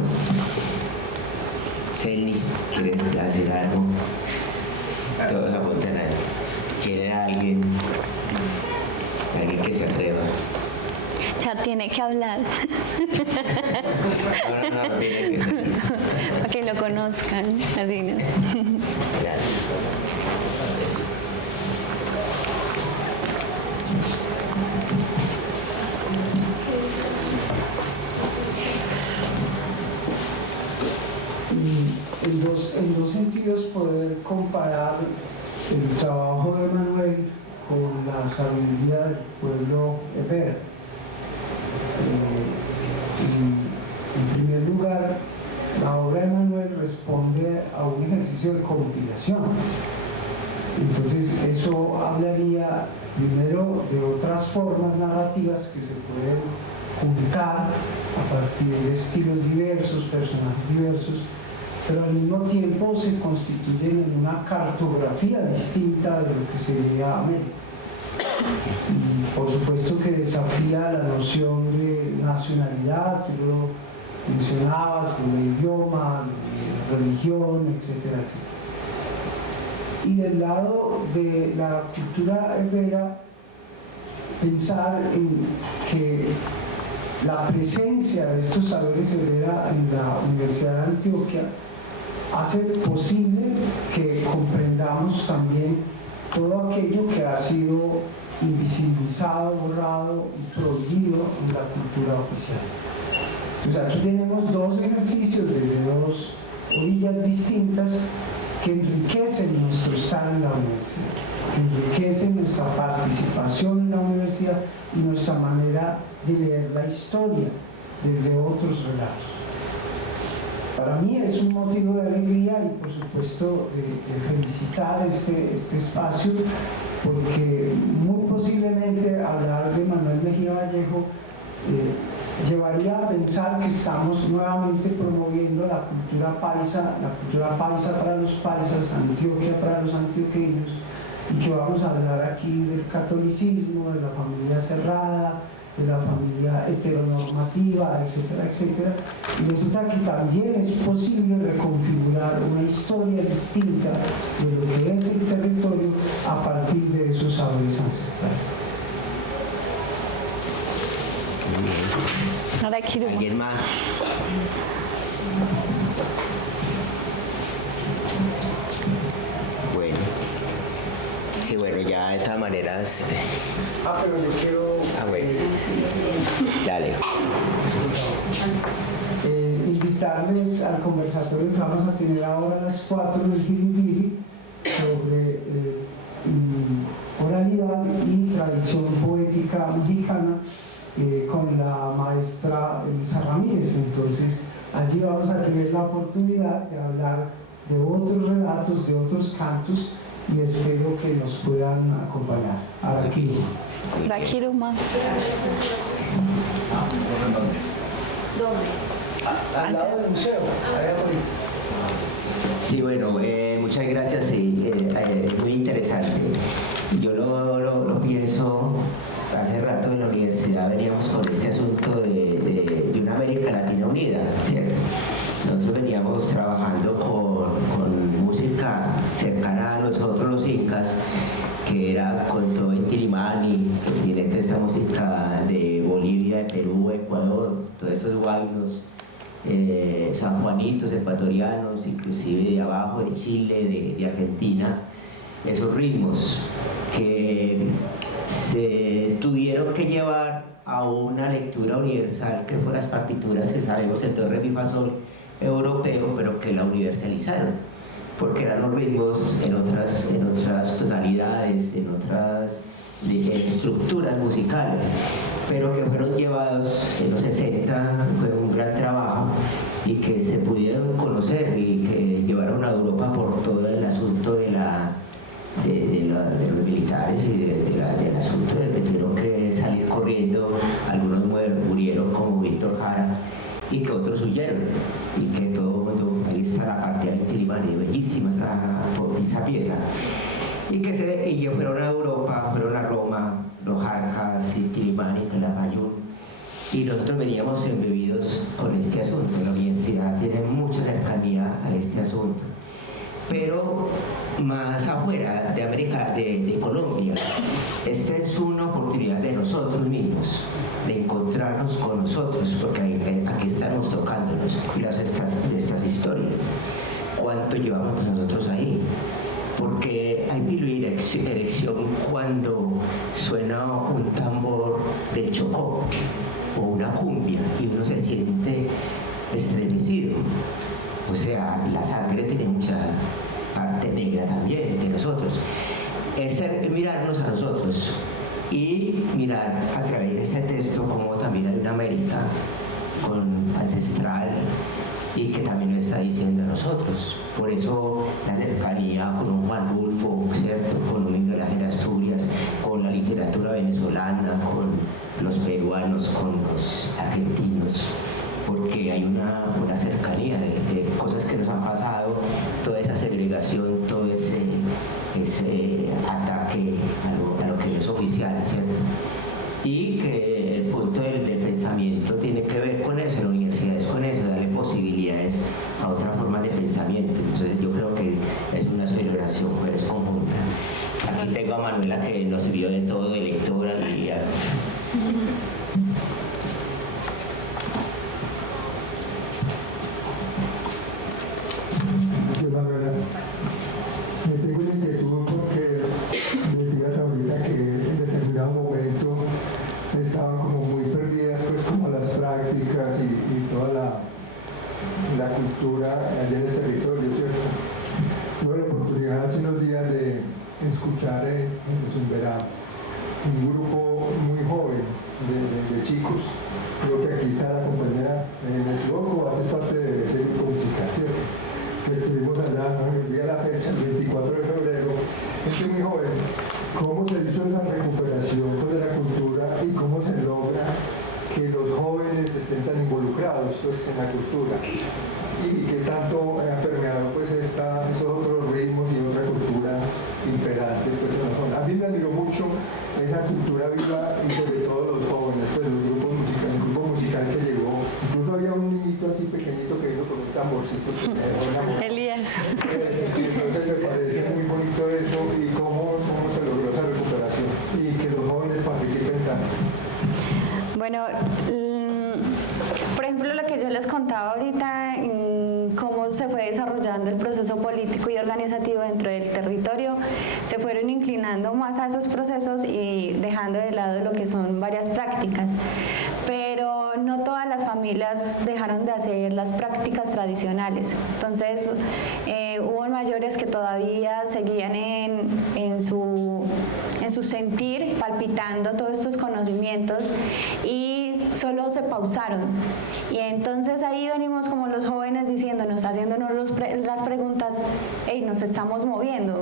Celis, ¿quieres decir algo? Todos apuntan ahí. ¿Quiere alguien que se atreva? Ya tiene que hablar. No, tiene que ser. Para que lo conozcan, así, ¿no? Claro. En dos sentidos poder comparar el trabajo de Manuel con la sabiduría del pueblo hebrea. En primer lugar, la obra de Manuel responde a un ejercicio de compilación. Entonces eso hablaría primero de otras formas narrativas que se pueden juntar a partir de estilos diversos, personajes diversos, pero al mismo tiempo se constituyen en una cartografía distinta de lo que sería América. Y por supuesto que desafía la noción de nacionalidad, tú lo mencionabas, lo de idioma, lo de religión, etcétera, etcétera. Y del lado de la cultura hebrea, pensar en que la presencia de estos saberes hebrea en la Universidad de Antioquia hace posible que comprendamos también todo aquello que ha sido invisibilizado, borrado y prohibido en la cultura oficial. Entonces aquí tenemos dos ejercicios de dos orillas distintas que enriquecen nuestro estar en la universidad, que enriquecen nuestra participación en la universidad y nuestra manera de leer la historia desde otros relatos. Para mí es un motivo de alegría y por supuesto de felicitar este espacio, porque muy posiblemente hablar de Manuel Mejía Vallejo llevaría a pensar que estamos nuevamente promoviendo la cultura paisa para los paisas, Antioquia para los antioqueños, y que vamos a hablar aquí del catolicismo, de la familia cerrada, de la familia heteronormativa, etcétera, etcétera. Y resulta que también es posible reconfigurar una historia distinta de lo que es el territorio a partir de esos saberes ancestrales. Ahora quiero... ¿Alguien más? Bueno. Sí, bueno, ya de todas maneras... Pero yo quiero... bueno. Dale. Invitarles al conversatorio que vamos a tener ahora a las 4 del Jiribiri sobre oralidad y tradición poética mexicana con la maestra Elisa Ramírez. Entonces, allí vamos a tener la oportunidad de hablar de otros relatos, de otros cantos, y espero que nos puedan acompañar. Araquiro. Araquiro, ma. ¿Dónde? Al lado del museo. Sí, bueno, muchas gracias, sí, muy interesante. Yo lo pienso, hace rato en la universidad veníamos con este asunto de una América Latina unida, ¿cierto? Nosotros veníamos trabajando con música cercana a nosotros los incas, que era con todo Inti Illimani Ecuador, todos estos guaynos, sanjuanitos, ecuatorianos, inclusive de abajo, de Chile, de Argentina, esos ritmos que se tuvieron que llevar a una lectura universal que fueron las partituras que sabemos, el do, re, mi, fa, sol europeo, pero que la universalizaron, porque eran los ritmos en otras tonalidades, en otras estructuras musicales, pero que fueron llevados en los 60, fue un gran trabajo, y que se pudieron conocer y que llevaron a Europa por todo el asunto de los militares y del asunto de que tuvieron que salir corriendo, algunos murieron como Víctor Jara, y que otros huyeron, y que todo el mundo, ahí está la parte de Tilimani, bellísima esa pieza, y que ellos fueron a Europa, fueron a Roma, los Jarcas y Tilimani, Calatayud, y nosotros veníamos embebidos con este asunto. La universidad tiene mucha cercanía a este asunto, pero más afuera de América, de Colombia, esta es una oportunidad de nosotros mismos, de encontrarnos con nosotros, porque aquí estamos tocándonos estas historias. ¿Cuánto llevamos nosotros ahí? Porque hay erección cuando suena un tambor del Chocó o una cumbia y uno se siente estremecido. O sea, la sangre tiene mucha parte negra también de nosotros. Es mirarnos a nosotros y mirar a través de este texto como también hay una América ancestral y que también nos está diciendo a nosotros. Por eso la cercanía con un Juan Rulfo, ¿cierto? Con un Miguel Ángel Asturias, con la literatura venezolana, con los peruanos, con los argentinos, porque hay una cercanía de cosas que nos han pasado, toda esa segregación, todo ese ataque a lo que es oficial, ¿cierto? Y que el punto del pensamiento tiene que ver con eso, la universidad es con eso, darle posibilidades a otra forma de pensamiento. Entonces yo creo que es una celebración pues conjunta. Aquí tengo a Manuela que nos vio de todo, de lectora y Manuela, me tengo una inquietud porque decías ahorita que en determinado momento estaban como muy perdidas pues como las prácticas y toda la cultura allá en el territorio, ¿cierto? Tuve la oportunidad hace unos días de escuchar en Zumberá un grupo muy joven de chicos. Creo que aquí está la compañera, me equivoco, hace parte de ese grupo musical, ¿cierto? Estuvimos allá, no me olvidé la fecha, el 24 de febrero, gente muy joven. ¿Cómo se hizo esa recuperación pues, de la cultura y cómo se logra que los jóvenes estén tan involucrados pues, en la cultura? Y qué tanto ha permeado pues, esos otros ritmos y otra cultura imperante pues, en la zona. A mí me admiró mucho esa cultura viva y sobre todo los jóvenes, pues, los grupos musicales, el grupo musical que llegó. Incluso había un niñito así pequeñito que vino con un tamborcito. Elías. Sí, entonces me parece muy bonito eso y cómo se logró esa recuperación y que los jóvenes participen tanto. Bueno, por ejemplo, lo que yo les contaba ahorita, cómo se fue desarrollando el proceso político y organizativo dentro del territorio, se fueron inclinando más a esos procesos y dejando de lado lo que son varias prácticas. Pero no todas las familias dejaron de hacer las prácticas tradicionales. Entonces, hubo mayores que todavía seguían en su sentir, palpitando todos estos conocimientos y solo se pausaron. Y entonces ahí venimos como los jóvenes diciéndonos, haciéndonos las preguntas, hey, nos estamos moviendo.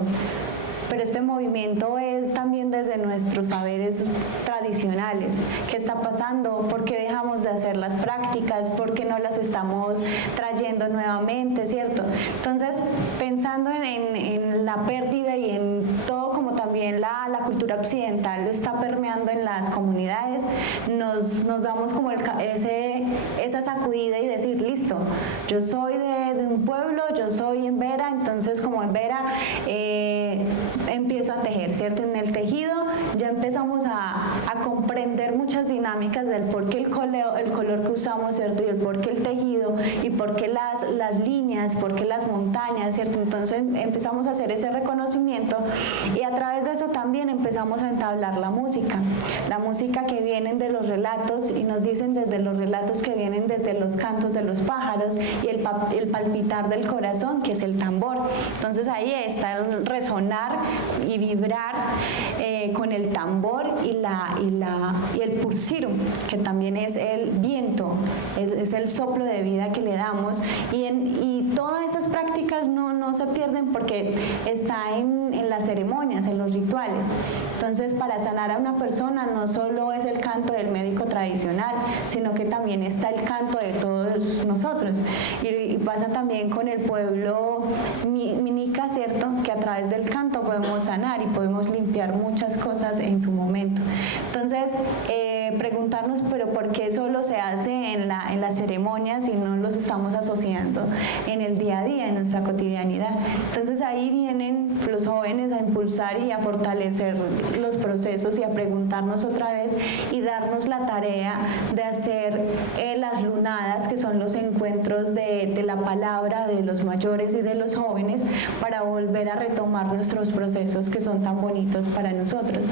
Pero este movimiento es también desde nuestros saberes tradicionales. ¿Qué está pasando? ¿Por qué dejamos de hacer las prácticas? ¿Por qué no las estamos trayendo nuevamente? ¿Cierto? Entonces, pensando en la pérdida y en todo como también la cultura occidental está permeando en las comunidades, nos damos como esa sacudida y decir, listo, yo soy de un pueblo, yo soy embera, entonces como embera empiezo a tejer, ¿cierto? En el tejido ya empezamos a comprender muchas dinámicas del por qué el color que usamos, ¿cierto? Y el por qué el tejido, y por qué las líneas, por qué las montañas, ¿cierto? Entonces empezamos a hacer ese reconocimiento y a través de eso también empezamos a entablar la música que vienen de los relatos, y nos dicen desde los relatos que vienen desde los cantos de los pájaros y el palpitar del corazón, que es el tambor. Entonces ahí está el resonar y vibrar con el tambor y el pursirum, que también es el viento, es el soplo de vida que le damos, y todas esas prácticas no se pierden porque está en las ceremonias, en los rituales. Entonces, para sanar a una persona no solo es el canto del médico tradicional, sino que también está el canto de todos nosotros, y pasa también con el pueblo minica, ¿cierto? Que a través del canto podemos sanar y podemos limpiar muchas cosas en su momento. Entonces, preguntarnos, pero ¿por qué solo se hace en las ceremonias y no los estamos asociando en el día a día, en nuestra cotidianidad? Entonces ahí vienen los jóvenes a impulsar y a fortalecer los procesos y a preguntarnos otra vez y darnos la tarea de hacer las lunadas, que son los encuentros de la palabra de los mayores y de los jóvenes, para volver a retomar nuestros procesos que son tan bonitos para nosotros.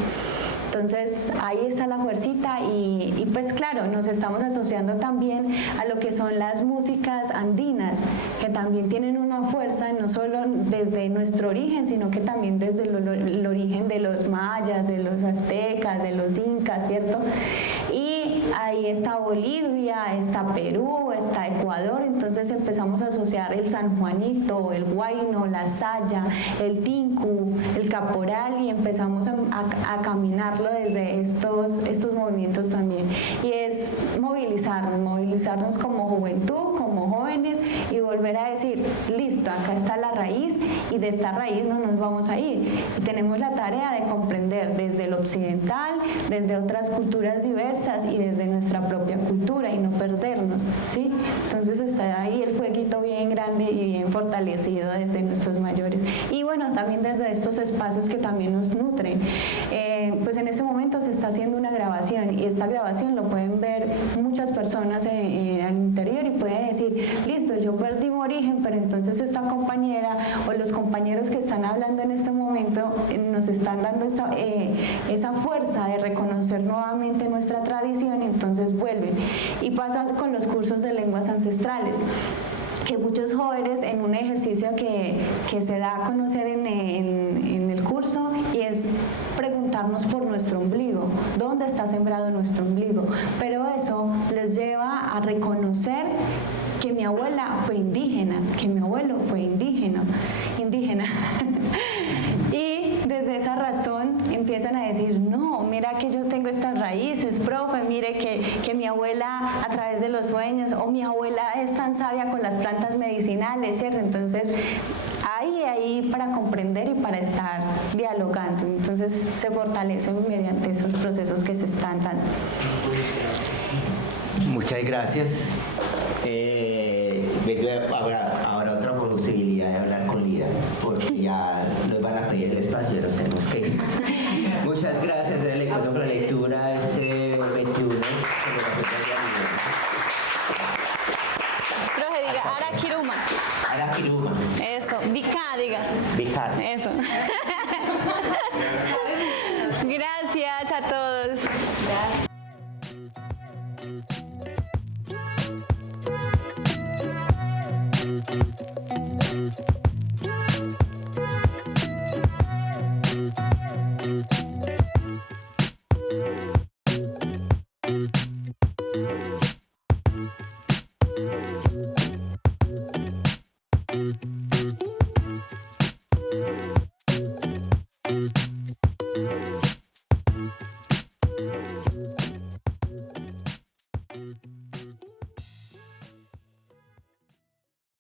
Entonces ahí está la fuercita, y pues claro, nos estamos asociando también a lo que son las músicas andinas, que también tienen una fuerza no solo desde nuestro origen, sino que también desde el origen de los mayas, de los aztecas, de los incas, ¿cierto? Y ahí está Bolivia, está Perú, está Ecuador. Entonces empezamos a asociar el San Juanito, el Huayno, la Saya, el Tinku, el Caporal, y empezamos a caminarlo desde estos movimientos también. Y es movilizarnos como juventud, como jóvenes, y volver a decir, listo, acá está la raíz, y de esta raíz no nos vamos a ir. Y tenemos la tarea de comprender desde lo occidental, desde otras culturas diversas y desde nuestra propia cultura, y no perdernos, ¿sí? Entonces está ahí el fueguito bien grande y bien fortalecido desde nuestros mayores. Y bueno, también desde estos espacios que también nos nutren. Pues en este momento se está haciendo una grabación, y esta grabación lo pueden ver muchas personas al interior, y pueden decir, listo, yo perdí mi origen, pero entonces esta compañera o los compañeros que están hablando en este momento nos están dando esa fuerza de reconocer nuevamente nuestra tradición, y entonces vuelven. Y pasa con los cursos de lenguas ancestrales, que muchos jóvenes, en un ejercicio que se da a conocer en el curso, y es preguntarnos por nuestro ombligo, ¿dónde está sembrado nuestro ombligo? Pero eso les lleva a reconocer que mi abuela fue indígena, que mi abuelo fue indígena. Y desde esa razón empiezan a decir, no, mira que yo tengo estas raíces, profe, mire que mi abuela a través de los sueños, o mi abuela es tan sabia con las plantas medicinales, ¿cierto? Entonces ahí para comprender y para estar dialogando. Entonces se fortalecen mediante esos procesos que se están dando. Muchas gracias. Habrá otra posibilidad de hablar con Lida, porque ya nos van a pedir el espacio y nos tenemos que ir. Muchas gracias. El encuentro con la lectura este 21. Profe, diga Arakiruma. Arakiruma. Eso, Vika, diga. Vika. Eso. Gracias a todos.